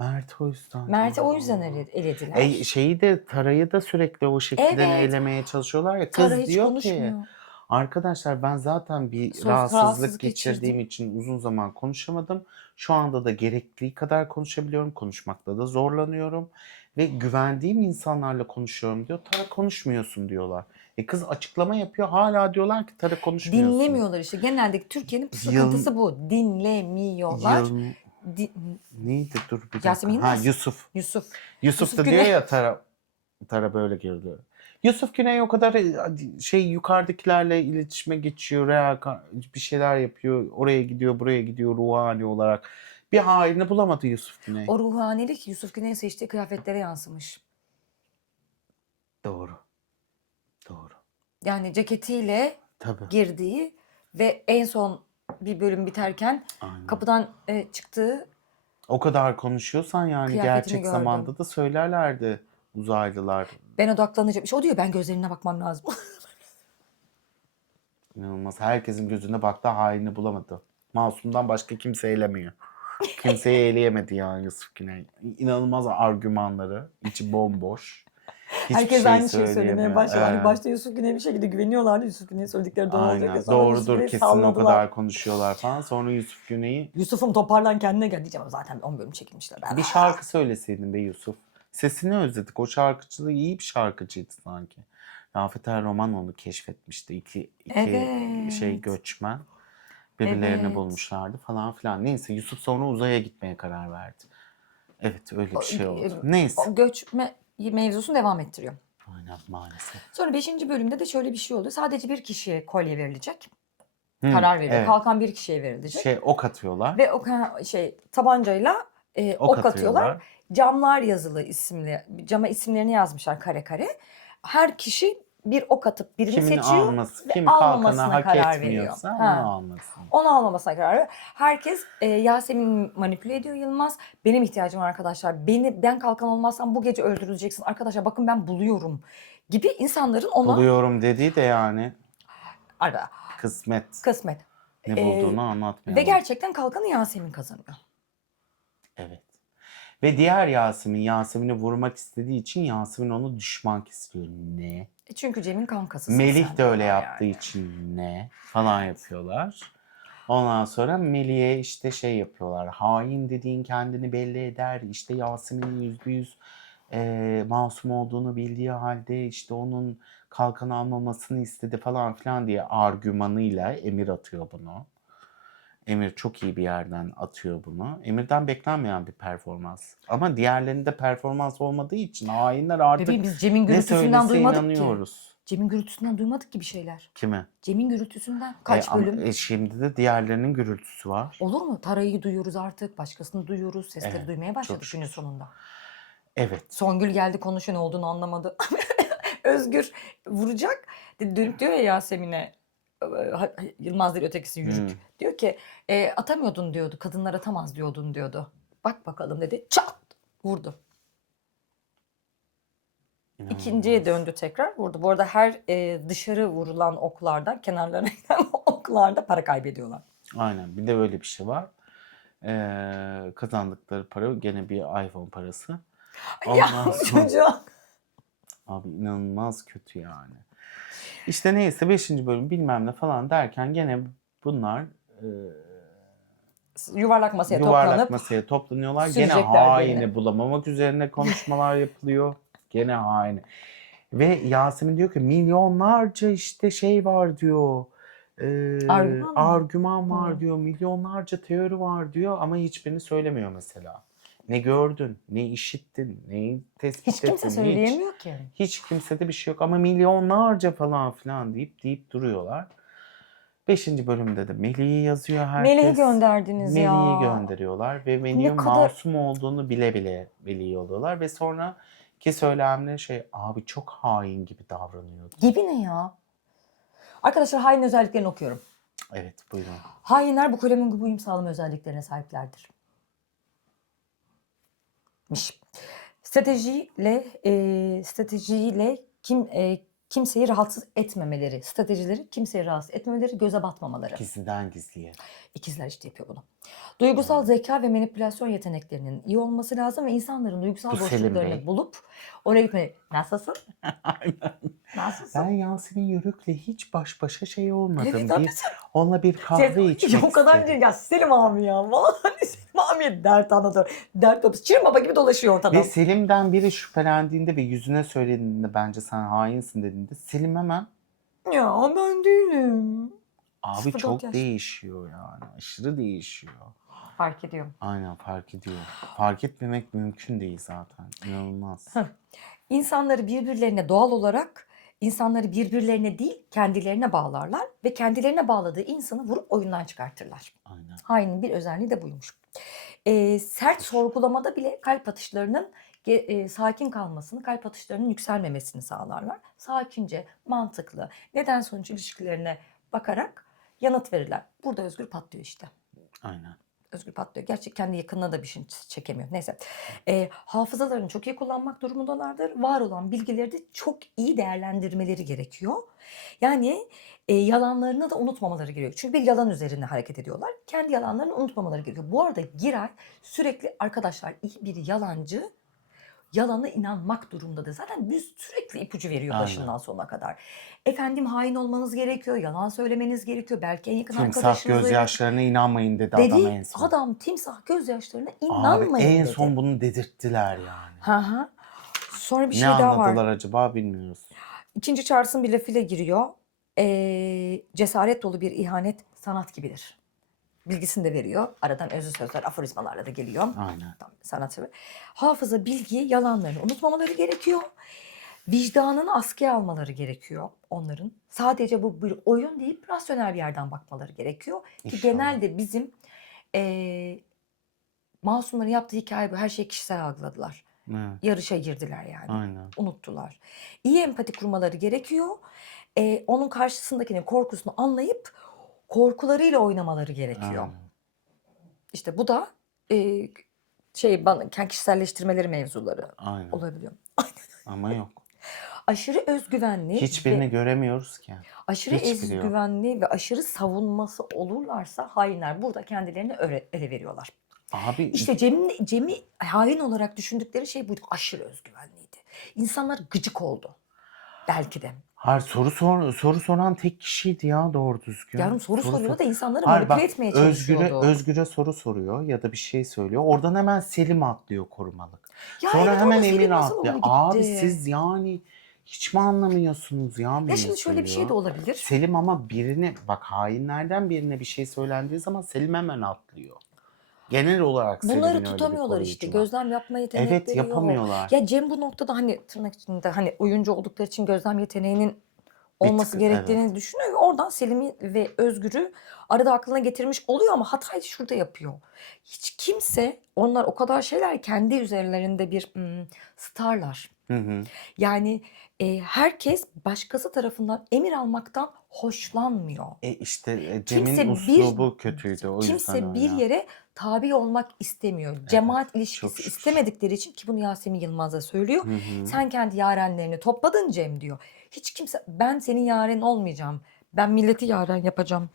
Mert o yüzden. Mert'i o yüzden elediler. Şeyi de Tara'yı da sürekli o şekilde Evet. eylemeye çalışıyorlar ya. Tara Kız hiç diyor ki konuşmuyor. arkadaşlar ben zaten bir rahatsızlık Rahatsızlık geçirdiğim geçirdim. için uzun zaman konuşamadım. Şu anda da gerektiği kadar konuşabiliyorum. Konuşmakta da zorlanıyorum. Ve güvendiğim insanlarla konuşuyorum diyor. Tara konuşmuyorsun diyorlar. Kız açıklama yapıyor. Hala diyorlar ki Tara konuşmuyorsun. Dinlemiyorlar işte. Genelde Türkiye'nin Yıl, sıkıntısı bu. Dinlemiyorlar. yıl neydi dur bir dakika. Yasemin Yılmaz. Yusuf. Yusuf. Yusuf da Güney. diyor ya Tara böyle girdi. Yusuf Güney o kadar yukarıdakilerle iletişime geçiyor, bir şeyler yapıyor, oraya gidiyor, buraya gidiyor ruhani olarak. Bir haini bulamadı Yusuf Güney. O ruhanilik Yusuf Güney'in seçtiği kıyafetlere yansımış. Doğru. Doğru. Yani ceketiyle Tabii. girdiği ve en son bir bölüm biterken Aynen. kapıdan çıktığı O kadar konuşuyorsan yani kıyafetini gerçek gördüm. zamanda da söylerlerdi uzaylılar. Ben odaklanacağım. İşte o diyor ben gözlerine bakmam lazım. İnanılmaz. Herkesin gözünde baktı haini bulamadı. Masum'dan başka kimse eylemiyor. Kimseyi eleyemedi yani Yusuf Güney. İnanılmaz argümanları. İçi bomboş. Hiçbir Herkes şey aynı şeyi söylemeye söyleyemiyor. başladı. Hani Evet. başta Yusuf Güney'e bir şekilde güveniyorlardı. Yusuf Güney'in söyledikleri doğru olacak. Aynen. Sonra Yusuf Doğrudur Güney'i kesin o salladılar. kadar konuşuyorlar falan. Sonra Yusuf Güney'i Yusuf'um toparlan kendine gel diyeceğim. Zaten 10 bölüm çekilmişler. bir şarkı söyleseydin be Yusuf. Sesini özledik. O şarkıcı da iyi bir şarkıcıydı sanki. Rafet Er Roman onu keşfetmişti. İki Evet. göçmen. Birilerini Evet. bulmuşlardı falan filan. Neyse Yusuf sonra uzaya gitmeye karar verdi. Evet öyle bir şey oldu. Neyse. O göçme mevzusunu devam ettiriyor. Aynen maalesef. Sonra 5. bölümde de şöyle bir şey oluyor. Sadece bir kişiye kolye verilecek. Karar veriyor. Evet. Kalkan bir kişiye verilecek. Ok atıyorlar. Ve tabancayla ok atıyorlar. Camlar yazılı isimli. Cama isimlerini yazmışlar kare kare. Her kişi bir ok atıp birini Kimin seçiyor alması, ve kim kalkanı almamasına hak karar veriyor. etmiyorsa onu almasın. Onu almamasına karar veriyor. Herkes Yasemin'i manipüle ediyor Yılmaz. Benim ihtiyacım var arkadaşlar. Ben kalkan olmazsam bu gece öldürüleceksin. Arkadaşlar bakın ben buluyorum gibi insanların ona... Buluyorum dediği de yani Arada. kısmet. Ne bulduğunu anlatmıyor. Ve gerçekten kalkanı Yasemin kazanıyor. Evet. Ve diğer Yasemin'i vurmak istediği için Yasemin onu düşman kesiyor. Ne? Çünkü Cem'in kankası. Melih de öyle yaptığı için ne? Falan yapıyorlar. Ondan sonra Melih'e işte yapıyorlar. Hain dediğin kendini belli eder. İşte Yasemin'in %100 masum olduğunu bildiği halde işte onun kalkan almamasını istedi falan filan diye argümanıyla Emir atıyor bunu. Emir çok iyi bir yerden atıyor bunu. Emir'den beklenmeyen bir performans. Ama diğerlerinde performans olmadığı için hainler artık Bebeğim biz Cem'in ne gürültüsünden duymadık inanıyoruz. ki. Cem'in gürültüsünden duymadık ki bir şeyler. Kimi? Cem'in gürültüsünden kaç bölüm? Şimdi de diğerlerinin gürültüsü var. Olur mu? Tara'yı duyuyoruz artık. Başkasını duyuyoruz. Sesleri Evet, duymaya başladık çok günün şükür. sonunda. Evet. Songül geldi konuşuyor ne olduğunu anlamadı. Özgür vuracak. Dönüp diyor ya Yasemin'e. Yılmaz değil ötekisi Yürük. Diyor ki atamıyordun diyordu. Kadınlar atamaz diyordun diyordu. Bak bakalım dedi. Çat! Vurdu. İkinciye döndü tekrar vurdu. Bu arada her dışarı vurulan oklardan, kenarlarına giden oklarda para kaybediyorlar. Aynen. Bir de böyle bir şey var. Kazandıkları para gene bir iPhone parası. Ya çocuğa. Abi inanılmaz kötü yani. İşte neyse 5. bölüm bilmem ne falan derken gene bunlar Yuvarlak masaya toplanıyorlar. Gene haini bulamamak üzerine konuşmalar yapılıyor. Gene haini. Ve Yasemin diyor ki milyonlarca işte var diyor. Argüman var diyor. Milyonlarca teori var diyor ama hiçbirini söylemiyor mesela. Ne gördün, ne işittin, neyi Hiç tespit kimse ettin, hiç. söyleyemiyor ki. Hiç kimsede bir şey yok ama milyonlarca falan filan deyip duruyorlar. 5. bölümde de Melih'i yazıyor Meleği herkes. gönderdiniz Melih'i ya. gönderiyorlar ve Ne Melih'in kadar masum olduğunu bile bile Melih'i yolluyorlar ve sonra ki söylemleri şey abi çok hain gibi davranıyordu. gibi ne ya? Arkadaşlar hain özelliklerini okuyorum. Evet buyurun. Hainler bu kalemin gibi uyum sağlama özelliklerine sahiplerdir. Stratejiyle kimseyi rahatsız etmemeleri, stratejileri kimseyi rahatsız etmemeleri, göze batmamaları. Gizliden gizliye. İkizler işte yapıyor bunu. Duygusal zeka ve manipülasyon yeteneklerinin iyi olması lazım ve insanların duygusal Bu Selim boşluklarını Bey. bulup oraya gitmeyi. Nasılsın? Aynen. Nasılsın? Ben Yasemin Yörük'le hiç baş başa şey olmadım. Evet, Bir, evet. onunla bir kahve içmek O kadar istedim. ya Selim abi ya. Vallahi Selim abi dert anlatıyor. Dert kapısı. Şirin baba gibi dolaşıyor ortada. Ve Selim'den biri şüphelendiğinde ve yüzüne söylediğinde bence sen hainsin dediğinde Selim hemen Ya ben değilim. abi 0-4 çok yaş. değişiyor yani. Aşırı değişiyor. Fark ediyorum. Aynen fark ediyor. Fark etmemek mümkün değil zaten. İnanılmaz. İnsanları birbirlerine değil kendilerine bağlarlar ve kendilerine bağladığı insanı vurup oyundan çıkartırlar. Aynen. Hainin bir özelliği de buymuş. Sert sorgulamada bile kalp atışlarının sakin kalmasını, kalp atışlarının yükselmemesini sağlarlar. Sakince, mantıklı, neden sonuç ilişkilerine bakarak yanıt verirler. Burada Özgür patlıyor işte. Aynen. Özgür patlıyor. Gerçi kendi yakınına da bir şey çekemiyor. Neyse. Hafızalarını çok iyi kullanmak durumundalardır. Var olan bilgileri de çok iyi değerlendirmeleri gerekiyor. Yani yalanlarını da unutmamaları gerekiyor. Çünkü bir yalan üzerine hareket ediyorlar. Kendi yalanlarını unutmamaları gerekiyor. Bu arada Giray sürekli arkadaşlar iyi bir yalancı yalana inanmak durumundadır. Zaten düz sürekli ipucu veriyor Aynen. başından sonuna kadar. Efendim hain olmanız gerekiyor, yalan söylemeniz gerekiyor. Belki en yakın Timsah arkadaşınız gözyaşlarına inanmayın dedi adam en dedi. son. Adam timsah gözyaşlarına Abi inanmayın en dedi. son bunu dedirttiler yani. Hı hı. Sonra bir Ne şey daha var. anladılar acaba bilmiyoruz. İkinci Charles'ın bir lafıyla giriyor. Cesaret dolu bir ihanet sanat gibidir. Bilgisini de veriyor. Aradan özlü sözler, aforizmalarla da geliyor. Aynen. Tam sanatı. Hafıza, bilgi, yalanlarını unutmamaları gerekiyor. Vicdanını askıya almaları gerekiyor onların. Sadece bu bir oyun deyip rasyonel bir yerden bakmaları gerekiyor. Ki İnşallah. genelde bizim masumların yaptığı hikaye bu. Her şeyi kişisel algıladılar. Evet. Yarışa girdiler yani. Aynen. Unuttular. İyi empati kurmaları gerekiyor. Onun karşısındakinin korkusunu anlayıp korkularıyla oynamaları gerekiyor. Aynen. İşte bu da kişiselleştirmeleri mevzuları Aynen. olabiliyor. Ama yok. Aşırı özgüvenli Hiçbirini ve göremiyoruz ki. aşırı Hiçbiri yok. özgüvenli ve aşırı savunması olurlarsa hainler burada kendilerini ele veriyorlar. Abi İşte Cem'i hain olarak düşündükleri şey buydu. Aşırı özgüvenliydi. İnsanlar gıcık oldu. Belki de. hayır, soru soran tek kişiydi ya doğru düzgün. Yavrum soru soruyor da insanları Hayır, manipüle bak, etmeye çalışıyordu. Özgür'e soru soruyor ya da bir şey söylüyor. Oradan hemen Selim atlıyor korumalık. Ya Sonra evet, hemen orada Selim Emir nasıl atlıyor. oldu gitti? Abi siz yani hiç mi anlamıyorsunuz ya Ya şimdi şöyle bir şey de mevzuyu? olabilir. Selim ama hainlerden birine bir şey söylendiği zaman Selim hemen atlıyor. Genel olarak Selim'in Bunları öyle bir tutamıyorlar işte. koruyucu var. Gözlem yapma yetenekleri Evet, yapamıyorlar. yok. Ya Cem bu noktada hani tırnak içinde hani oyuncu oldukları için gözlem yeteneğinin olması tık, gerektiğini düşünüyor. Ve oradan Selim'i ve Özgür'ü arada aklına getirmiş oluyor ama hatayı şurada yapıyor. Hiç kimse onlar o kadar şeyler kendi üzerlerinde bir starlar. Hı hı. Yani herkes başkası tarafından emir almaktan hoşlanmıyor. İşte Kimse Cem'in bir uslubu kötüydü o yüzden kimse bir öyle. yere tabi olmak istemiyor. Cemaat çok ilişkisi şükür. istemedikleri için ki bunu Yasemin Yılmaz da söylüyor. Hı hı. Sen kendi yarenlerini topladın Cem diyor. Hiç kimse ben senin yaren olmayacağım. Ben milleti yaren yapacağım.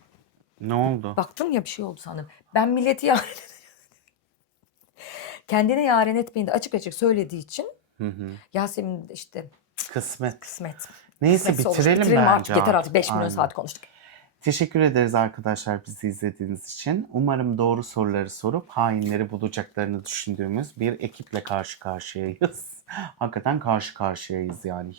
Ne oldu? Baktım ya bir şey oldu sandım. Ben milleti yaren kendine yaren etmeyin de açık açık söylediği için Hı hı. Yasemin de işte Kısmet. kısmet. Neyse Kısmetse olur. bitirelim Bitirelim bence artık. Yeter artık. 5 milyon Aynen. saat konuştuk. Teşekkür ederiz arkadaşlar bizi izlediğiniz için. Umarım doğru soruları sorup hainleri bulacaklarını düşündüğümüz bir ekiple karşı karşıyayız. Hakikaten karşı karşıyayız yani.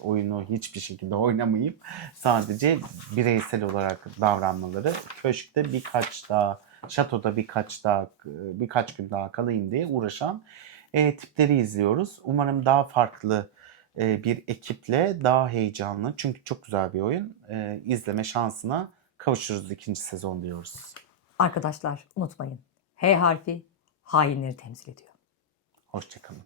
Oyunu hiçbir şekilde oynamayıp sadece bireysel olarak davranmaları. Köşkte birkaç daha şatoda birkaç gün daha kalayım diye uğraşan tipleri izliyoruz. Umarım daha farklı bir ekiple daha heyecanlı, çünkü çok güzel bir oyun, izleme şansına kavuşuruz ikinci sezon diyoruz. Arkadaşlar unutmayın. H harfi hainleri temsil ediyor. Hoşça kalın.